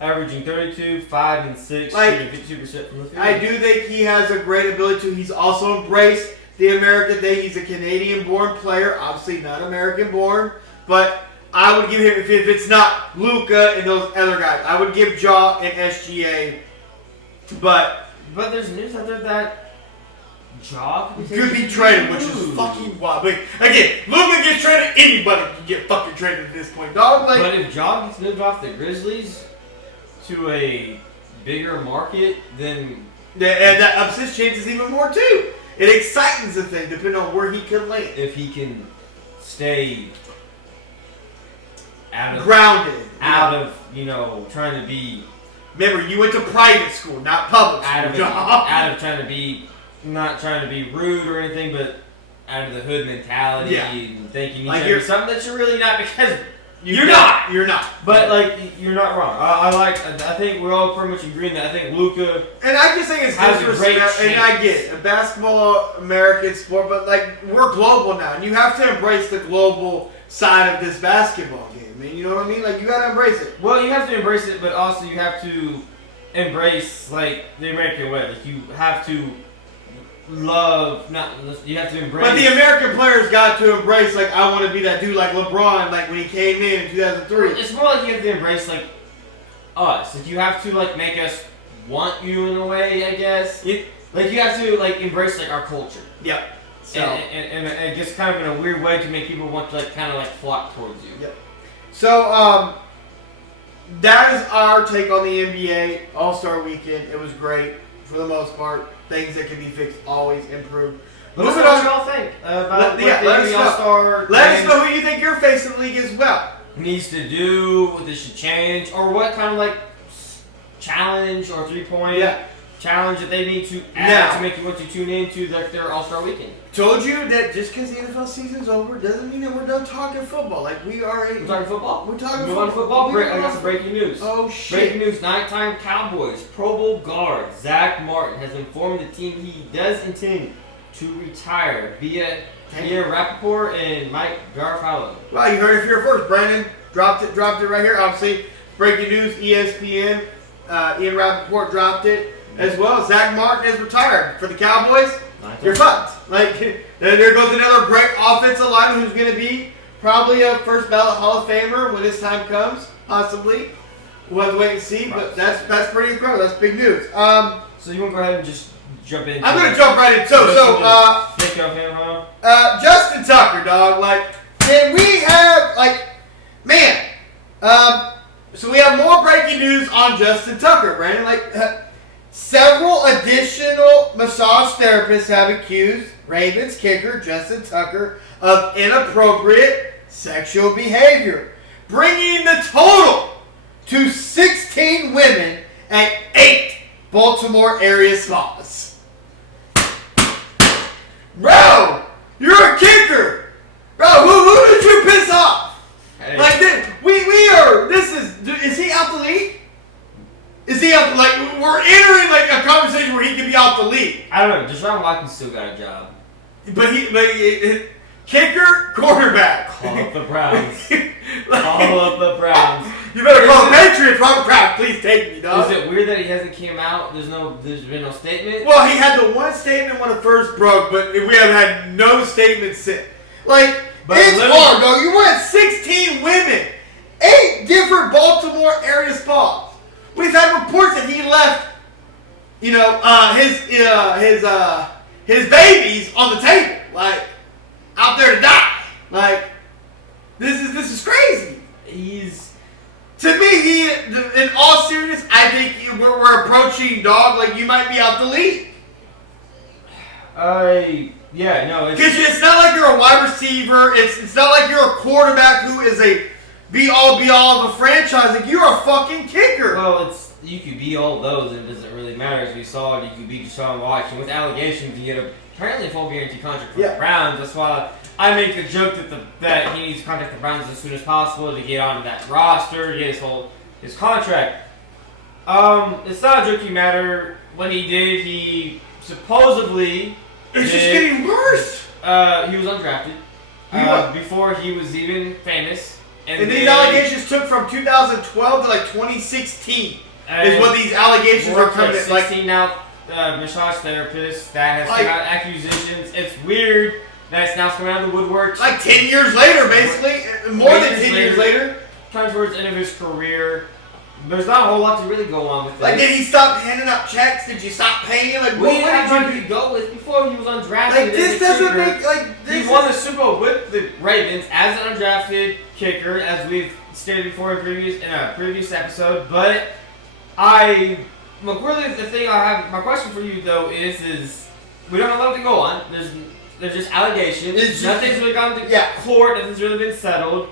Averaging 32, 5, and 6, like, 52% from the field. I do think he has a great ability to. He's also embraced the American thing. He's a Canadian-born player, obviously not American-born, but I would give him, if it's not Luka and those other guys, I would give Ja and SGA. But there's news out there that Ja could be traded, which is fucking wild. But again, Luka gets traded, anybody can get fucking traded at this point, dog. Like, but if Ja gets moved off the Grizzlies to a bigger market, then that ups his chances even more too. It excites the thing, depending on where he can land. If he can stay grounded, out of trying to be. Remember, you went to private school, not public school. Out of trying to be, not trying to be rude or anything, but out of the hood mentality and thinking you're something that you're really not, because you're not. You're not. But you're not wrong. I think we're all pretty much agreeing that I think Luka. And I just think it's disrespect. And I get it, a basketball American sport, but we're global now, and you have to embrace the global side of this basketball game. You know what I mean? You gotta embrace it. Well, you have to embrace it, but also you have to embrace the American way. You have to you have to embrace. But the American players got to embrace, like, I want to be that dude like LeBron, like, when he came in 2003. It's more like you have to embrace, like, us. Like, you have to, like, make us want you in a way, I guess. Like, you have to, like, embrace, like, our culture. Yep. So. And it gets kind of in a weird way to make people want to, like, kind of, like, flock towards you. Yep. So, that is our take on the NBA All-Star Weekend. It was great for the most part. Things that can be fixed always improve. Let us know what y'all think about the All-Star. Let us know who you think you're facing the league as well. Needs to do, what they should change, or what kind of like challenge or 3-point challenge that they need to add to make you want to tune into their All-Star Weekend. Told you that just because the NFL season's over doesn't mean that we're done talking football. Like we're talking football. We're talking football. I got some breaking news. Oh shit! Breaking news: nighttime Cowboys Pro Bowl guard Zach Martin has informed the team he does intend to retire via Rappaport and Mike Garafalo. Well, you heard it here first. Brandon dropped it right here. Obviously, breaking news: ESPN, Ian Rappaport dropped it as well. Zach Martin has retired for the Cowboys. You're fucked. Like, there goes another great offensive lineman who's going to be probably a first ballot Hall of Famer when his time comes, possibly. We'll have to wait and see, but that's pretty incredible. That's big news. So you want to go ahead and just jump in? I'm going to jump right in. Justin Tucker, dog. Like, can we have, like, man. So we have more breaking news on Justin Tucker, Brandon. Like, several additional massage therapists have accused Ravens kicker Justin Tucker of inappropriate sexual behavior, bringing the total to 16 women at 8 Baltimore area spas. Bro, you're a kicker. Bro, who did you piss off? Hey. Like this, is he out the league? Is he up? Like, we're entering like a conversation where he could be out the league. I don't know. Deshaun Watkins still got a job, but kicker, quarterback. Call up the Browns. Call up the Browns. You better call the Patriots. Robert Kraft, please take me, dog. Is it weird that he hasn't came out? There's been no statement. Well, he had the one statement when it first broke, but we have had no statement since. Like, it's hard, dog. You went 16 women, 8 different Baltimore area spas. We've had reports that he left, his babies on the table, like out there to die. Like this is crazy. To me, in all seriousness, I think we're approaching, dog. Like you might be out the league. Because it's not like you're a wide receiver. It's not like you're a quarterback who is a be all of a franchise. Like you're a fucking kicker. Well, you could be all those, and it doesn't really matter. As we saw, you could be Deshaun Watson with allegations. You get apparently a full guarantee contract for the Browns. That's why I make the joke that he needs to contact the Browns as soon as possible to get onto that roster, to get his contract. It's not a joking matter. What he did, he supposedly it's just getting worse. He was undrafted before he was even famous. And these allegations took from 2012 to like 2016 is what these allegations are coming in. 16 now massage therapist that has come out accusations. It's weird that it's now coming out of the woodworks. Like 10 years later, basically. More than 10 years later. Kind of towards the end of his career. There's not a whole lot to really go on with this. Like, did he stop handing out checks? Did you stop paying? Like, what did you go with before he was undrafted? Like, this doesn't make, like, this he won the Super Bowl with the Ravens as an undrafted kicker, as we've stated before in a previous episode. But really the thing I have, my question for you though is we don't have a lot to go on. There's just allegations. Nothing's really gone to court. Nothing's really been settled.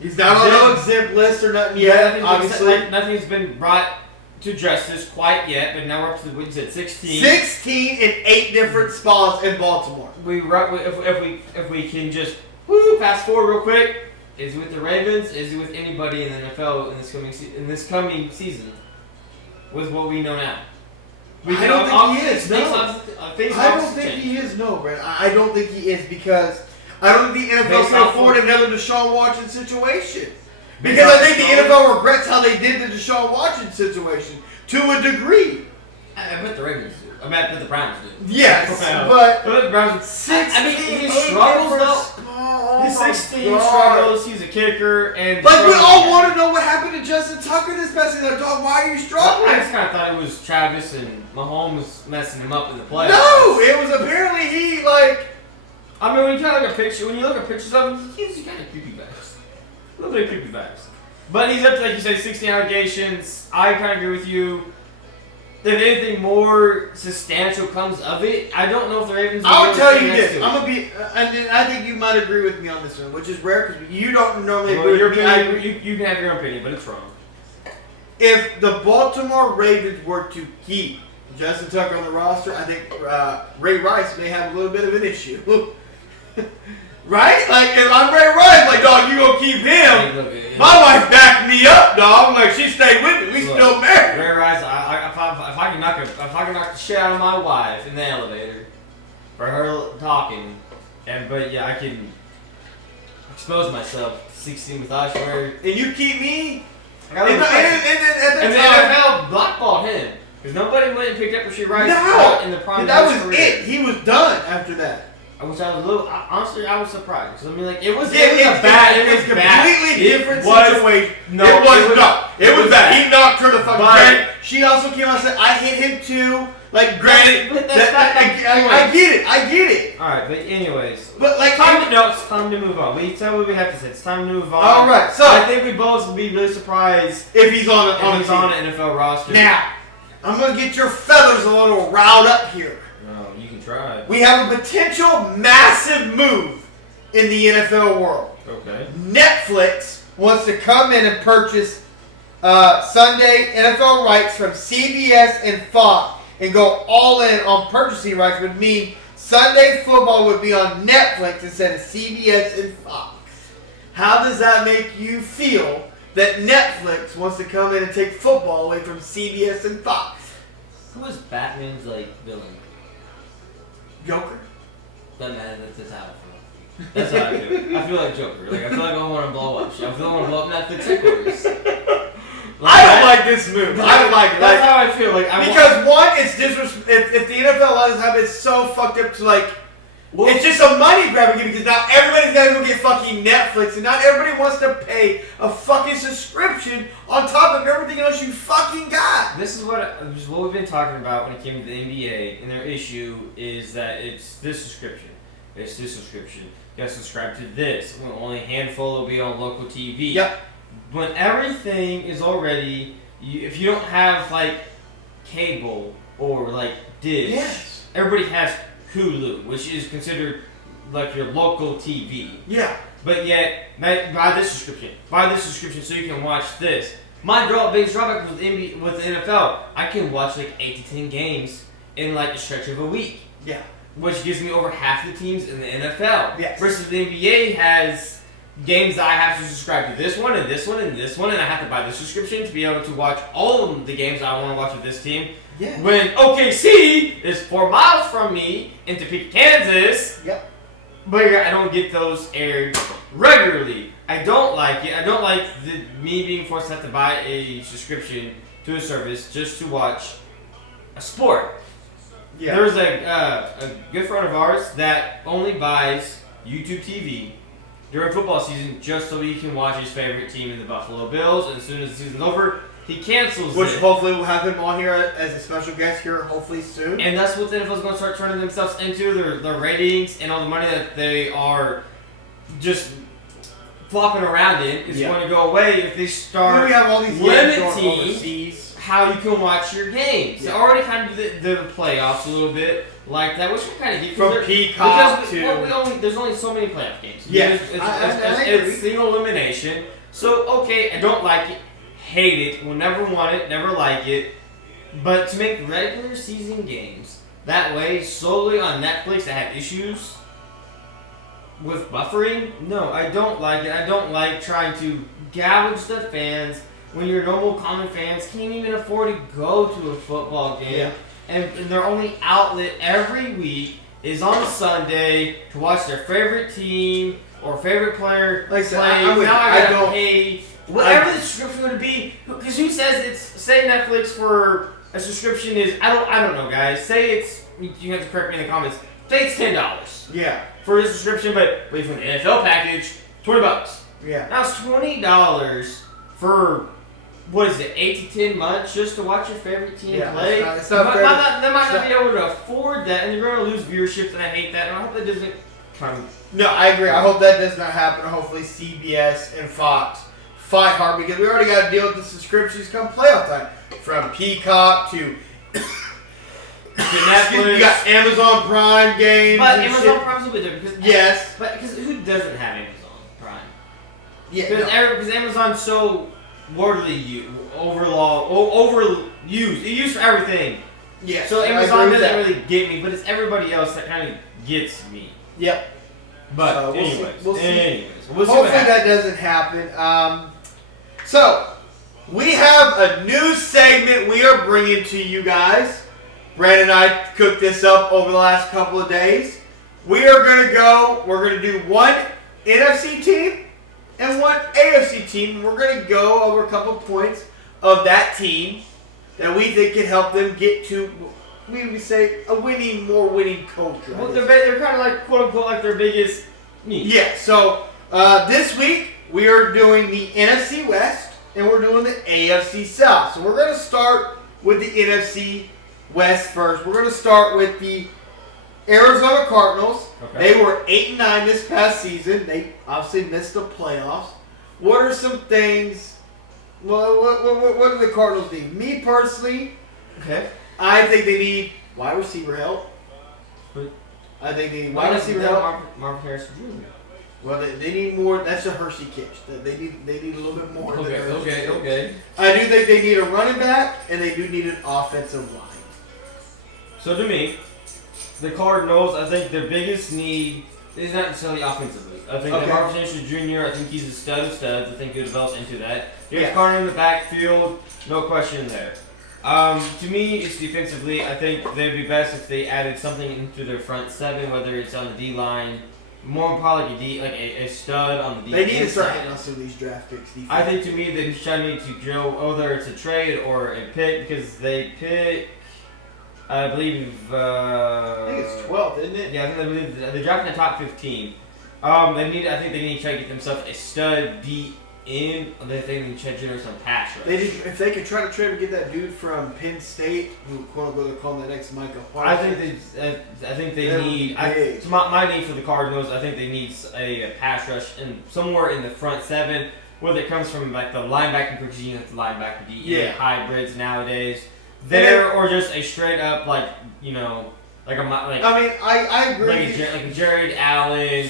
He's not on no exempt list or nothing yet, obviously. Nothing's been brought to justice quite yet, but now we're up to, what you said, 16. 16 in 8 different spas in Baltimore. If we can just fast forward real quick, is he with the Ravens? Is he with anybody in the NFL in this coming season? With what we know now. I don't think he is, no. I don't think he is, no, Brent. I don't think he is because I don't think the NFL can afford another Deshaun Watson situation. Because I think the NFL regrets how they did the Deshaun Watson situation to a degree. I bet the Ravens do. I meant that the Browns did. Yes, but the Browns. 16. I mean, he struggles though. He's 16, struggles. He's a kicker, and like we all want to know what happened to Justin Tucker this past season. Like, dog, why are you struggling? I just kind of thought it was Travis and Mahomes messing him up in the playoffs. No, it was apparently he like. I mean, when you kind of look at pictures, when you look at pictures of him, he's kind of creepy vibes. A little bit of creepy vibes. But he's up to, like you said, 16 allegations. I kind of agree with you. If anything more substantial comes of it, I don't know if the Ravens. I'll tell you this. I'm gonna be, and I think you might agree with me on this one, which is rare because you don't normally agree with me. You can have your own opinion, but it's wrong. If the Baltimore Ravens were to keep Justin Tucker on the roster, I think Ray Rice may have a little bit of an issue. Right? Like, if I'm Ray Rice, like, dog, you gonna keep him. My wife backed me up, dog. Like, she stayed with me. We still married. Ray Rice, if I can knock the shit out of my wife in the elevator for her talking, but yeah, I can expose myself to 16 with Oshware. And you keep me. And the NFL blackballed him because nobody went and picked up Rasheed Rice in the prime. That was it. He was done after that. Which I was a little, honestly, I was surprised. I mean, like, it was completely different situation. No, it was bad. He knocked her the fucking head. She also came out and said, I hit him too. Like, granted, I get it. Alright, but anyways. But, like, it's time to move on. We said what we have to say. It's time to move on. Alright, so. I think we both would be really surprised if he's on an NFL roster. Now, I'm going to get your feathers a little riled up here. No, you can try. We have a potential massive move in the NFL world. Okay. Netflix wants to come in and purchase Sunday NFL rights from CBS and Fox and go all in on purchasing rights would mean Sunday football would be on Netflix instead of CBS and Fox. How does that make you feel that Netflix wants to come in and take football away from CBS and Fox? Who is Batman's, like, villain? Joker? Doesn't matter, that's how I feel. That's how I feel. I feel like Joker. Like, I feel like I want to blow up shit. I feel like I want to blow up Netflix headquarters. I don't like this move. I don't like it. That's how I feel. Like, because one, it's disrespect. If the NFL allows have it so fucked up to like, it's just a money grab again because now everybody's got to go get fucking Netflix and not everybody wants to pay a fucking subscription on top of everything else you fucking got. This is what we've been talking about when it came to the NBA, and their issue is that it's this subscription. It's this subscription. You got to subscribe to this. Only a handful will be on local TV. Yep. When everything is already, if you don't have like cable or like Dish, yes. Everybody has Hulu, which is considered like your local TV. Yeah. But yet, buy this subscription so you can watch this. My biggest drawback with the NFL, I can watch like 8 to 10 games in like a stretch of a week. Yeah. Which gives me over half the teams in the NFL. Yes. Versus the NBA has games that I have to subscribe to this one and this one and this one, and I have to buy the subscription to be able to watch all of the games I want to watch with this team. Yeah. When OKC is 4 miles from me in Topeka, Kansas. Yep. But I don't get those aired regularly. I don't like it. I don't like me being forced to have to buy a subscription to a service just to watch a sport. Yeah. There's a good friend of ours that only buys YouTube TV during football season just so he can watch his favorite team in the Buffalo Bills. And as soon as the season's over, he cancels it. Which hopefully we'll have him on here as a special guest here hopefully soon. And that's what the NFL's going to start turning themselves into, their ratings and all the money that they are just flopping around in is going to go away if they start we have all these limiting how you can watch your games. Yeah. They already kind of did the playoffs a little bit like that, which we kind of get from Peacock to... there's only so many playoff games. Yeah, it's single elimination. So, okay, I don't like it, hate it, will never want it, never like it. But to make regular season games that way, solely on Netflix that have issues with buffering, no, I don't like it. I don't like trying to gouge the fans when your normal common fans can't even afford to go to a football game. Yeah. And their only outlet every week is on Sunday to watch their favorite team or favorite player play. I gotta pay whatever the subscription would be. Because who says it's, say Netflix for a subscription is, I don't know, guys. Say it's, you have to correct me in the comments. Say it's $10. Yeah. For a subscription, but for the NFL package, $20. Yeah. Now it's $20 for, what is it, 8 to 10 months just to watch your favorite team play? It's not fair. They might not be able to afford that, and they're going to lose viewership, and I hate that, and I hope that doesn't come. No, I agree. I hope that does not happen. Hopefully CBS and Fox fight hard because we already got to deal with the subscriptions come playoff time. From Peacock to Netflix. You got Amazon Prime games. But Amazon Prime's a bit different. Yes. Because who doesn't have Amazon Prime? Yeah. Because Amazon's so overused. It's used for everything. Yeah. So Amazon doesn't really get me, but it's everybody else that kind of gets me. Yep. But we'll see. We'll see Hopefully that doesn't happen. So we have a new segment we are bringing to you guys. Brandon and I cooked this up over the last couple of days. We're going to do one NFC team and one AFC team. And we're going to go over a couple of points of that team that we think can help them get to, we would say, more winning culture. Well, they're kind of like, quote unquote, like their biggest need. Yeah, so this week we are doing the NFC West and we're doing the AFC South. So we're going to start with the NFC West first. We're going to start with the Arizona Cardinals. Okay. They were 8-9 this past season. They obviously missed the playoffs. What are some things? Well, what do the Cardinals need? Me personally, I think they need wide receiver help. I think they need wide receiver help. Marvin Harrison Jr. Well, they need more. That's a Hershey kick. They need a little bit more. Okay. I do think they need a running back, and they do need an offensive line. So to me, the Cardinals, I think their biggest need is not necessarily offensively. I think that Marvin Harrison Jr., I think he's a stud of studs. I think he'll develop into that. James Conner in the backfield, no question there. To me, it's defensively. I think they'd be best if they added something into their front seven, whether it's on the D line. More probably a stud on the defense. They need to start hitting on some of these draft picks. Defense. I think to me they should need to go whether it's a trade or a pick because they pick. I believe. I think it's 12th, isn't it? Yeah, I think they drafted in the top 15. I think they need to try to get themselves a stud D in. They think they try to generate some pass rush. If they could try to trade to get that dude from Penn State, who quote unquote they're calling that next Micah Parsons. I think they need. My need for the Cardinals, I think they need a pass rush and somewhere in the front seven, whether it comes from like the linebacking because you have the linebacker D hybrids nowadays. Or just a straight up I agree. Like a Jared Allen,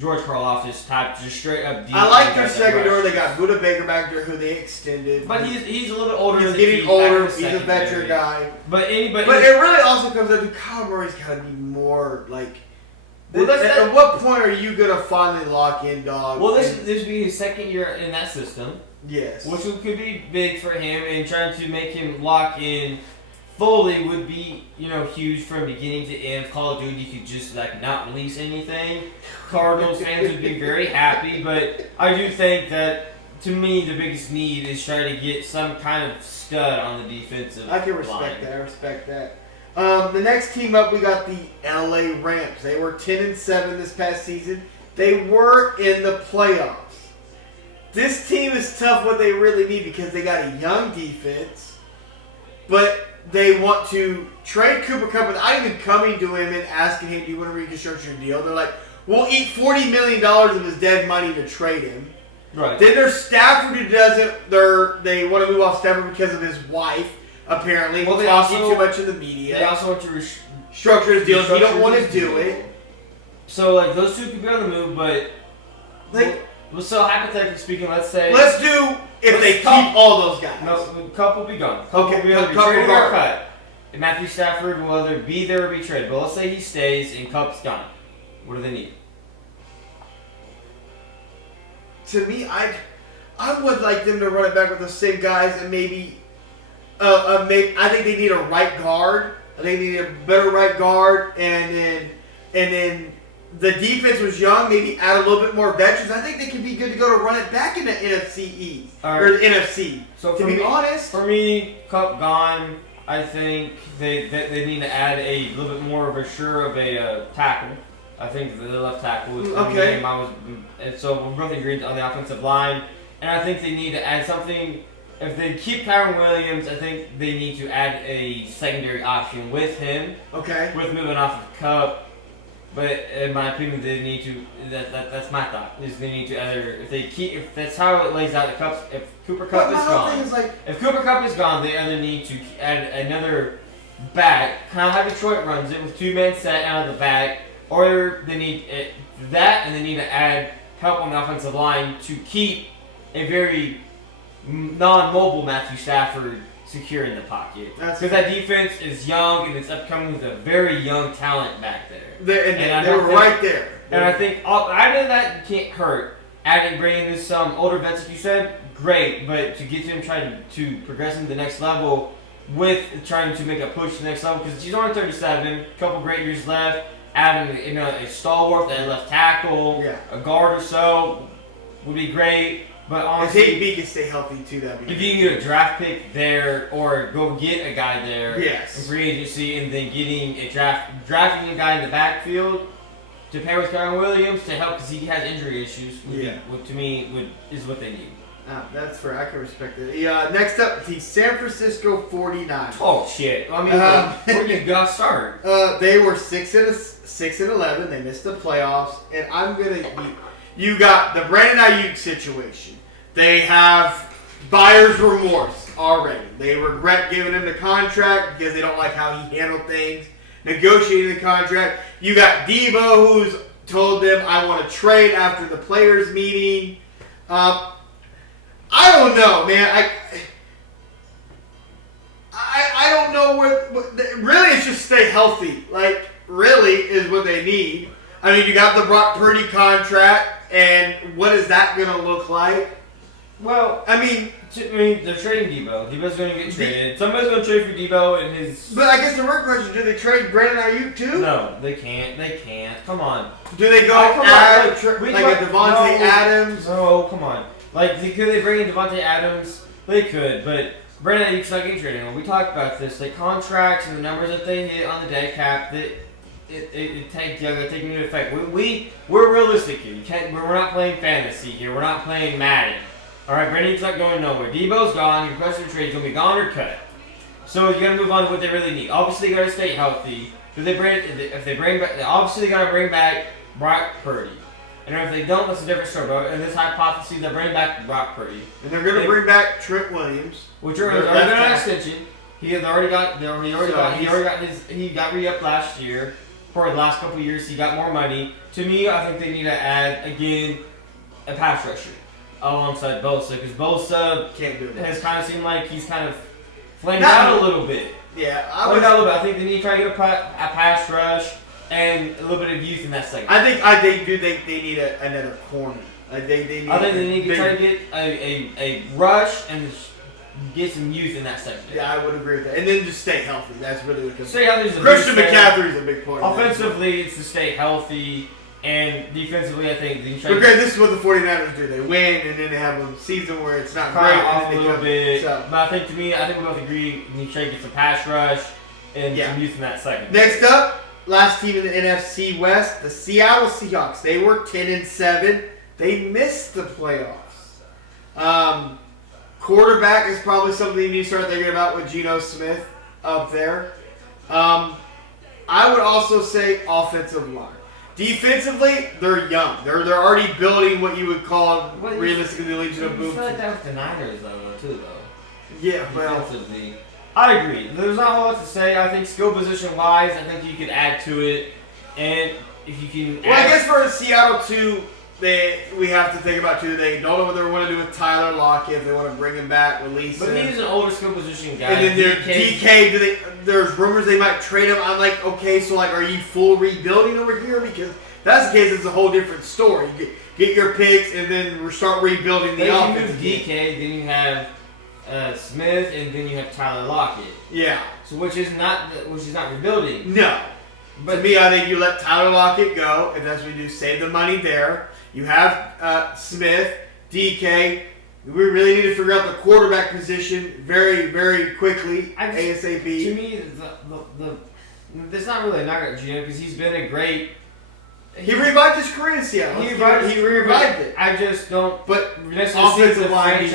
George Karlaftis type, just straight up deep. I like their secondary. They got Buda Baker back there, who they extended. But he's a little bit older. He's getting older. He's a veteran guy. But it really also comes down to Kyle Murray's got to be more like. At what point are you gonna finally lock in, dog? Well, this would be his second year in that system. Yes. Which could be big for him, and trying to make him lock in fully would be, huge from beginning to end. If Call of Duty could just not release anything, Cardinals fans would be very happy. But I do think that, to me, the biggest need is trying to get some kind of stud on the defensive line. I can respect that. I respect that. The next team up, we got the LA Rams. They were 10-7 this past season. They were in the playoffs. This team is tough what they really need because they got a young defense, but they want to trade Cooper Kupp without even coming to him and asking him, do you want to reconstruct your deal? They're like, we'll eat $40 million of his dead money to trade him. Right. Then there's Stafford who doesn't. They want to move off Stafford because of his wife, apparently. Well, talking too much in the media. They also want to restructure his deal. He don't want to do it. So, those two could be on the move, but... So, hypothetically speaking, let's say... Let's do if they keep all those guys. No, Kupp will be gone. Kupp will be traded or cut. And Matthew Stafford will either be there or be traded. But let's say he stays and Kupp's gone. What do they need? To me, I would like them to run it back with the same guys and maybe I think they need a right guard. I think they need a better right guard and then the defense was young, maybe add a little bit more veterans. I think they could be good to go to run it back in the NFC East or the NFC. So to be honest, for me, Cup gone. I think they need to add a little bit more of a tackle. I think the left tackle was okay. And so we're both agreed on the offensive line, and I think they need to add something. If they keep Kyron Williams, I think they need to add a secondary option with him. Okay. With moving off of Cup. But in my opinion, they need to. That's my thought. Is they need to either if that's how it lays out the Cups. If Cooper Kupp is gone, if Cooper Kupp is gone, they either need to add another back, kind of how Detroit runs it with 2 men set out of the back, or they need that, and they need to add help on the offensive line to keep a very non-mobile Matthew Stafford secure in the pocket. Because that defense is young and it's upcoming with a very young talent back there. They were right there. And I think adding that can't hurt. Bringing in some older vets, like you said, great. But to get him trying to progress into the next level with trying to make a push to the next level, because he's only 37, a couple great years left. Adding a stalwart at left tackle, a guard or so would be great. But honestly, if he can stay healthy too, that'd be if you can get a draft pick there or go get a guy there in free agency and then drafting a guy in the backfield to pair with Kyron Williams to help because he has injury issues is what they need. That's fair. I can respect it. Next up, the San Francisco 49ers. Oh shit! I mean, where you got started? They were 6-11. They missed the playoffs, and you got the Brandon Ayuk situation. They have buyer's remorse already. They regret giving him the contract because they don't like how he handled things, negotiating the contract. You got Debo, who's told them, I want to trade after the players' meeting. I don't know, man. I don't know really, it's just stay healthy. Really is what they need. I mean, you got the Brock Purdy contract, and what is that going to look like? Well, I mean, they're trading Debo. Debo's going to get traded. Somebody's going to trade for Debo and his. But I guess the real question: do they trade Brandon Ayuk too? No, they can't. They can't. Come on. Do they go add a Devontae Adams? No, come on. Could they bring in Devontae Adams? They could, but Brandon Ayuk's not getting traded. When we talked about this, the contracts and the numbers that they hit on the dead cap, they're taking into effect. We're realistic here. We're not playing fantasy here. We're not playing Madden. All right, Brandon's not going nowhere. Debo's gone. Your question of trade is going to be gone or cut. So you got to move on to what they really need. Obviously, they got to stay healthy. If they bring back, obviously they got to bring back Brock Purdy. And if they don't, that's a different story. But in this hypothesis, they bring back Brock Purdy. And they're going to bring back Trent Williams, which are already got an extension. He got re-upped last year. For the last couple of years, he got more money. To me, I think they need to add again a pass rusher alongside Bosa, because Bosa has kind of seemed like he's kind of flamed out a little bit. Yeah, I think they need to try to get a pass rush and a little bit of youth in that segment. I think they need another corner. I think they need to try to get a rush and get some youth in that segment. Yeah, I would agree with that. And then just stay healthy. That's really what comes. Stay healthy. Christian McCaffrey is a big point. Offensively, it's to stay healthy. And defensively, I think this is what the 49ers do. They win, and then they have a season where it's not great. Off a little bit. So. But I think we both agree you need to get some pass rush and some youth in that segment. Next up, last team in the NFC West, the Seattle Seahawks. They were 10-7. They missed the playoffs. Quarterback is probably something you need to start thinking about with Geno Smith up there. I would also say offensive line. Defensively, they're young. They're already building what you would call realistically the Legion of Boom. I feel like that with the Niners too. Yeah, well, defensively, I agree. There's not a lot to say. I think skill position wise, I think you could add to it, and if you can. I guess for Seattle too, we have to think about too. They don't know what they want to do with Tyler Lockett. If they want to bring him back, release him. But he's an older skill position guy. And then DK. There's rumors they might trade him. I'm like, okay, so are you full rebuilding over here? Because if that's the case, it's a whole different story. Get your picks and then start rebuilding the offense. If you move DK, then you have Smith, and then you have Tyler Lockett. Yeah. So which is not rebuilding. No. But to me, I think you let Tyler Lockett go, if that's what you do. Save the money there. You have Smith, DK. We really need to figure out the quarterback position very, very quickly, ASAP. To me, there's not really a knock at Gino because he's been a great. He revived his career in Seattle. He revived it. I just don't. But offensive line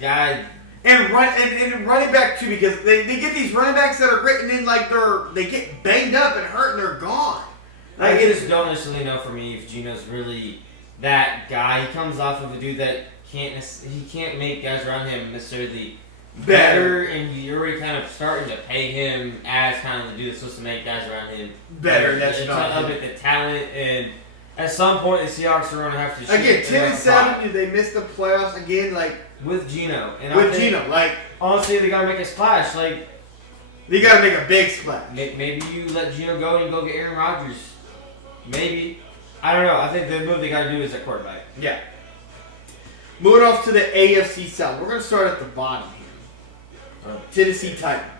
guy. And running back too, because they get these running backs that are great, and then like they get banged up and hurt, and they're gone. Like, I just don't necessarily know for me if Gino's really that guy. He comes off of a dude that can't make guys around him necessarily better, and you're already kind of starting to pay him as kind of the dude that's supposed to make guys around him better. That's not the talent, and at some point the Seahawks are going to have to shoot again. 10-7, did they miss the playoffs again? Like with Gino, and like honestly, they got to make a splash. Like they got to make a big splash. Maybe you let Gino go and you go get Aaron Rodgers. Maybe. I don't know. I think the move they got to do is at quarterback. Yeah. Moving off to the AFC South. We're going to start at the bottom here. Tennessee Titans.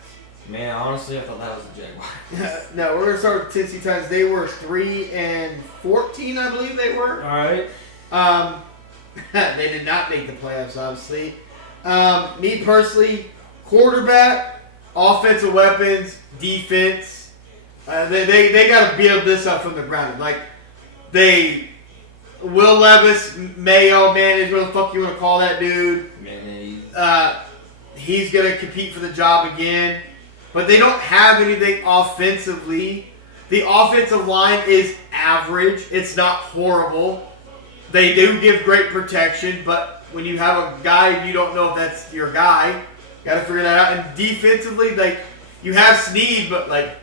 Man, honestly, I thought that was the Jaguars. No, we're going to start with Tennessee Titans. They were 3-14, I believe they were. All right. They did not make the playoffs, obviously. Me personally, quarterback, offensive weapons, defense. They got to build this up from the ground. Like, Will Levis, Mayo, Mayonnaise, what the fuck you want to call that dude? Mayonnaise. He's going to compete for the job again. But they don't have anything offensively. The offensive line is average. It's not horrible. They do give great protection, but when you have a guy, you don't know if that's your guy. Got to figure that out. And defensively, like, you have Snead, but, like,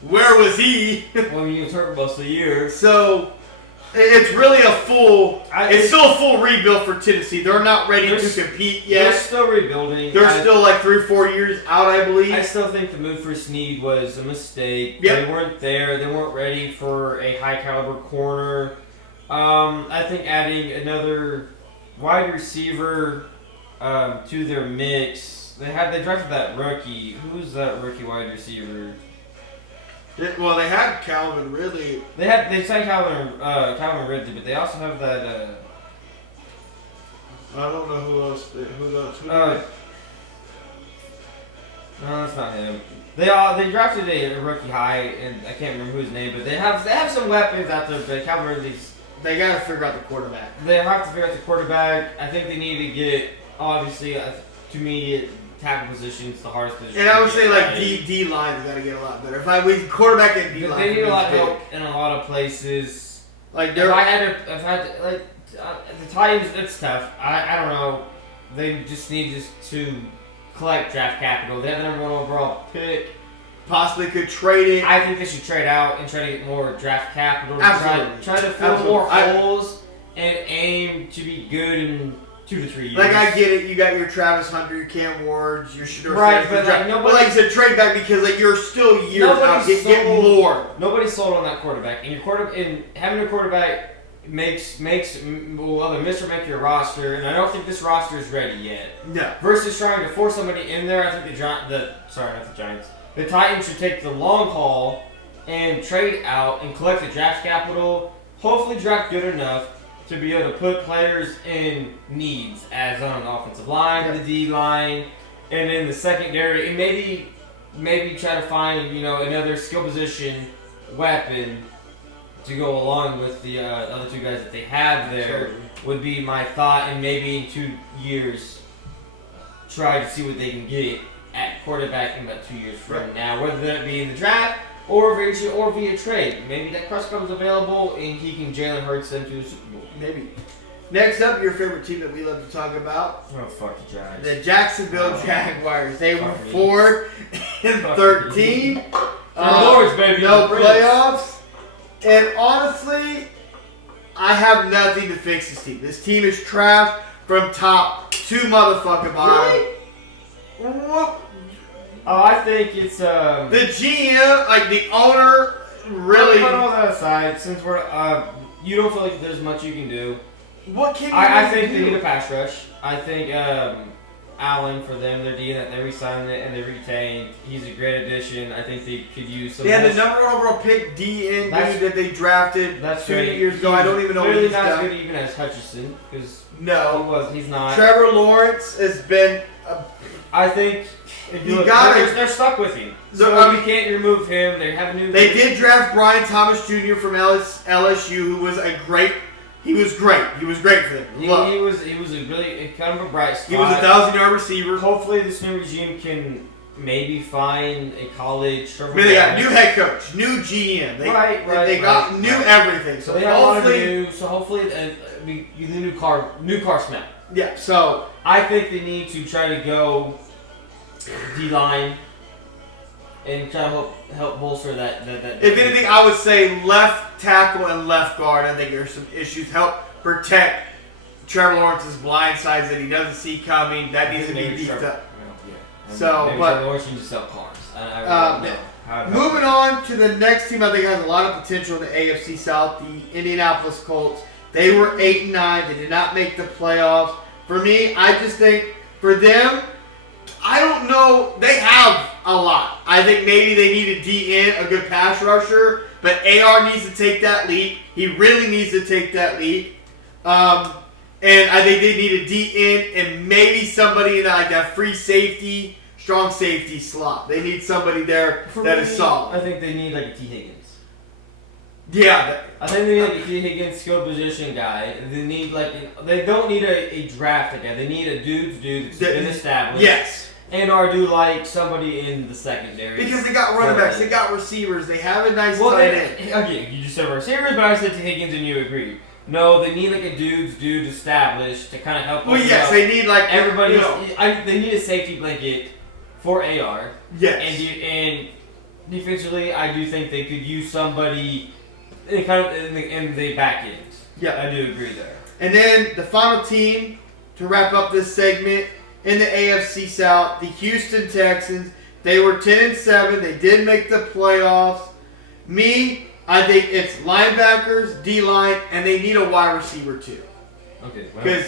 where was he? Well, he was hurt most of the year. So it's really it's still a full rebuild for Tennessee. They're not ready to compete yet. They're still rebuilding. They're still like 3 or 4 years out, I believe. I still think the move for Snead was a mistake. Yep. They weren't there. They weren't ready for a high caliber corner. I think adding another wide receiver to their mix. They drafted that rookie. Who's that rookie wide receiver? Well, they had Calvin Ridley. They signed Calvin Ridley, but they also have that. I don't know who else. No, that's not him. They drafted a rookie high, and I can't remember whose name, but they have some weapons out there. But Calvin Ridley's. They got to figure out the quarterback. They have to figure out the quarterback. I think they need to get obviously to me. Tackle position's the hardest position. And I would say like D line got to get a lot better. Quarterback and D line, they need a lot of help in a lot of places. Like if I had to the Titans, it's tough. I don't know. They just need to collect draft capital. They have the number 1 overall pick. Possibly could trade it. I think they should trade out and try to get more draft capital. Absolutely. Try to fill more holes and aim to be good in 2 to 3 years. Like, I get it. You got your Travis Hunter, your Cam Wards, your Shador. Right, but like you said, trade back because like you're still years out. Get more. Nobody's sold on that quarterback, and having a quarterback makes will either miss or make your roster. And I don't think this roster is ready yet. No. Versus trying to force somebody in there, I think the Titans should take the long haul and trade out and collect the draft capital. Hopefully, draft good enough to be able to put players in needs, as on the offensive line, the D line, and in the secondary, and maybe try to find another skill position weapon to go along with the other 2 guys that they have there. Would be my thought, and maybe in 2 years try to see what they can get at quarterback in about 2 years from now, whether that be in the draft or via trade. Maybe that Crush comes available and he can Jalen Hurts them to the Super Bowl. Maybe. Next up, your favorite team that we love to talk about. Oh, fuck the Jags. The Jacksonville Jaguars. They were 4-13. Lords, baby. No playoffs. And honestly, I have nothing to fix this team. This team is trash from top to motherfucking bottom. Really? What? Oh, I think it's the GM, like the owner, really. Put all that aside, since we're you don't feel like there's much you can do. What can you I think they need a pass rush. I Allen for them. Their D that they re-signed it and they retained. He's a great addition. I think they could use some. They had the number 1 overall pick dude that they drafted 2 years ago. I don't even know what he's done. Not as good even as Hutchinson because he's not. Trevor Lawrence has been. I think they're stuck with him. So you can't remove him. They have a new. They did draft Brian Thomas Jr. from LSU, who was great. He was great. He was great for them. He was a really kind of a bright spot. He was a 1,000-yard receiver. Hopefully, this new regime can maybe find a college. They got new head coach, new GM. They got new everything. So they hopefully, the new car smell. Yeah. So I think they need to try to go D-line and try to help bolster that. If anything, I would say left tackle and left guard. I think there's some issues. Help protect Trevor Lawrence's blind sides that he doesn't see coming. That needs to be beefed up. Yeah. So, Trevor Lawrence needs to sell cars. I really don't know. Moving on to the next team, I think has a lot of potential in the AFC South, the Indianapolis Colts. They were 8-9. They did not make the playoffs. For me, I just think for them, I don't know. They have a lot. I think maybe they need a DN, a good pass rusher, but AR needs to take that leap. He really needs to take that leap. And I think they need a DN and maybe somebody in that free safety, strong safety slot. They need somebody there is solid. I think they need a T. Higgins. Yeah. I think they need a T. Higgins skilled position guy. They need they don't need a draft guy. They need a dude that's been established. Yes. And/or do somebody in the secondary. Because they got running backs, they got receivers, they have a nice tight end. Okay, you just said receivers, but I said T. Higgins and you agreed. No, they need a dude established to kind of help. Well, yes, they need everybody. They need a safety blanket for AR. Yes. And defensively, I do think they could use somebody in the back end. Yeah, I do agree there. And then the final team to wrap up this segment in the AFC South, the Houston Texans. They were 10-7. They did make the playoffs. I think it's linebackers, D-line, and they need a wide receiver too. Okay. Because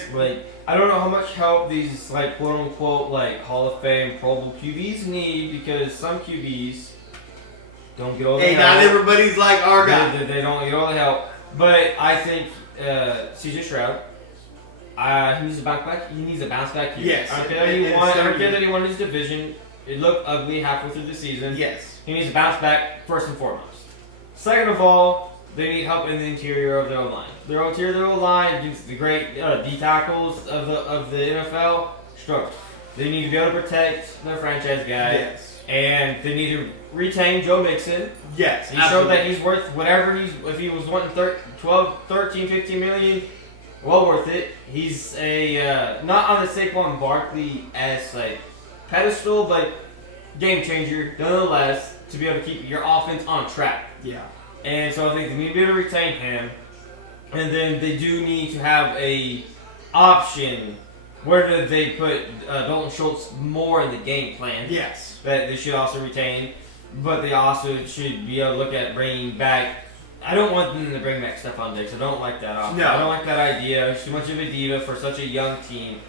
I don't know how much help these quote unquote Hall of Fame Pro Bowl QBs need, because some QBs don't get all the help. Not everybody's like our guy. They don't get all the help. But I think CJ Stroud, he needs a bounce back. He needs a bounce back here. Yes. I don't care that he won his division. It looked ugly halfway through the season. Yes. He needs to bounce back first and foremost. Second of all, they need help in the interior of their O-line. Their O-line against the great D tackles of the NFL struggle. They need to be able to protect their franchise guy. Yes. And they need to retain Joe Mixon. Yes. He showed that he's worth whatever if he was wanting 13, 15 million, well worth it. He's not on the Saquon Barkley as pedestal, but game changer nonetheless, to be able to keep your offense on track. Yeah. And so I think they need to be able to retain him. And then they do need to have a option. Where did they put Dalton Schultz more in the game plan? Yes. That they should also retain. But they also should be able to look at bringing back. I don't want them to bring back Stephon Diggs. I don't like that option. No. I don't like that idea. It's too much of a diva for such a young team.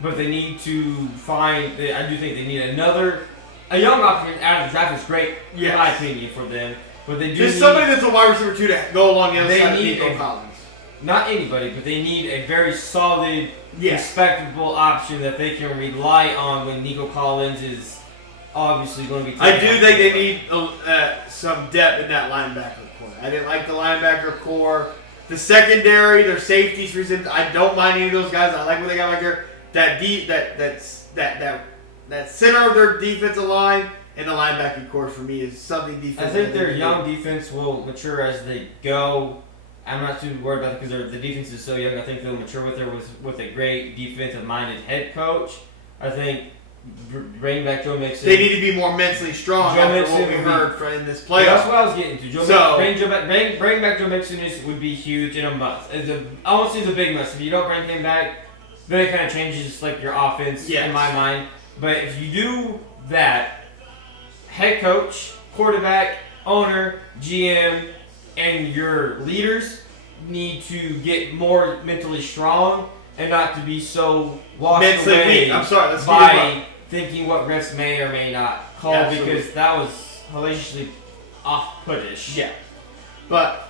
But they need to find. I do think they need a young option out of the draft is great, in my opinion, for them. But they do just somebody that's a wide receiver too to go along the other side of Nico Collins. Not anybody, but they need a very solid, respectable option that they can rely on when Nico Collins is obviously going to be. I do think they need some depth in that linebacker core. I didn't like the linebacker core. The secondary, their safeties, I don't mind any of those guys. I like what they got back there. That center of their defensive line and the linebacking core for me is something defensive. I think their young defense will mature as they go. I'm not too worried about it because the defense is so young. I think they'll mature with a great defensive-minded head coach. I think bring back Joe Mixon. They need to be more mentally strong after what we heard in this playoff. That's what I was getting to. Bring back Joe Mixon would be huge in a must. Honestly, it's a big must. If you don't bring him back, then it kind of changes your offense in my mind. But if you do that, head coach, quarterback, owner, GM, and your leaders need to get more mentally strong and not to be so washed mentally away weak. I'm sorry. Let's by thinking what refs may or may not call Absolutely. because that was hellaciously off-putish. Yeah. But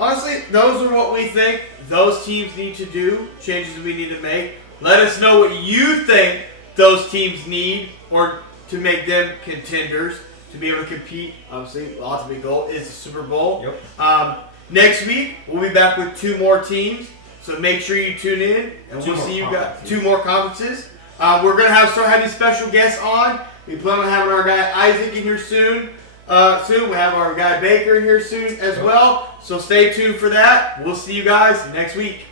honestly, those are what we think those teams need to do, changes we need to make. Let us know what you think those teams need or to make them contenders to be able to compete. Obviously, the ultimate goal is the Super Bowl. Yep. Next week, we'll be back with 2 more teams. So make sure you tune in, and we'll see you guys. 2 more conferences. We're going to start having special guests on. We plan on having our guy Isaac in here soon. We'll have our guy Baker in here soon as well. So stay tuned for that. We'll see you guys next week.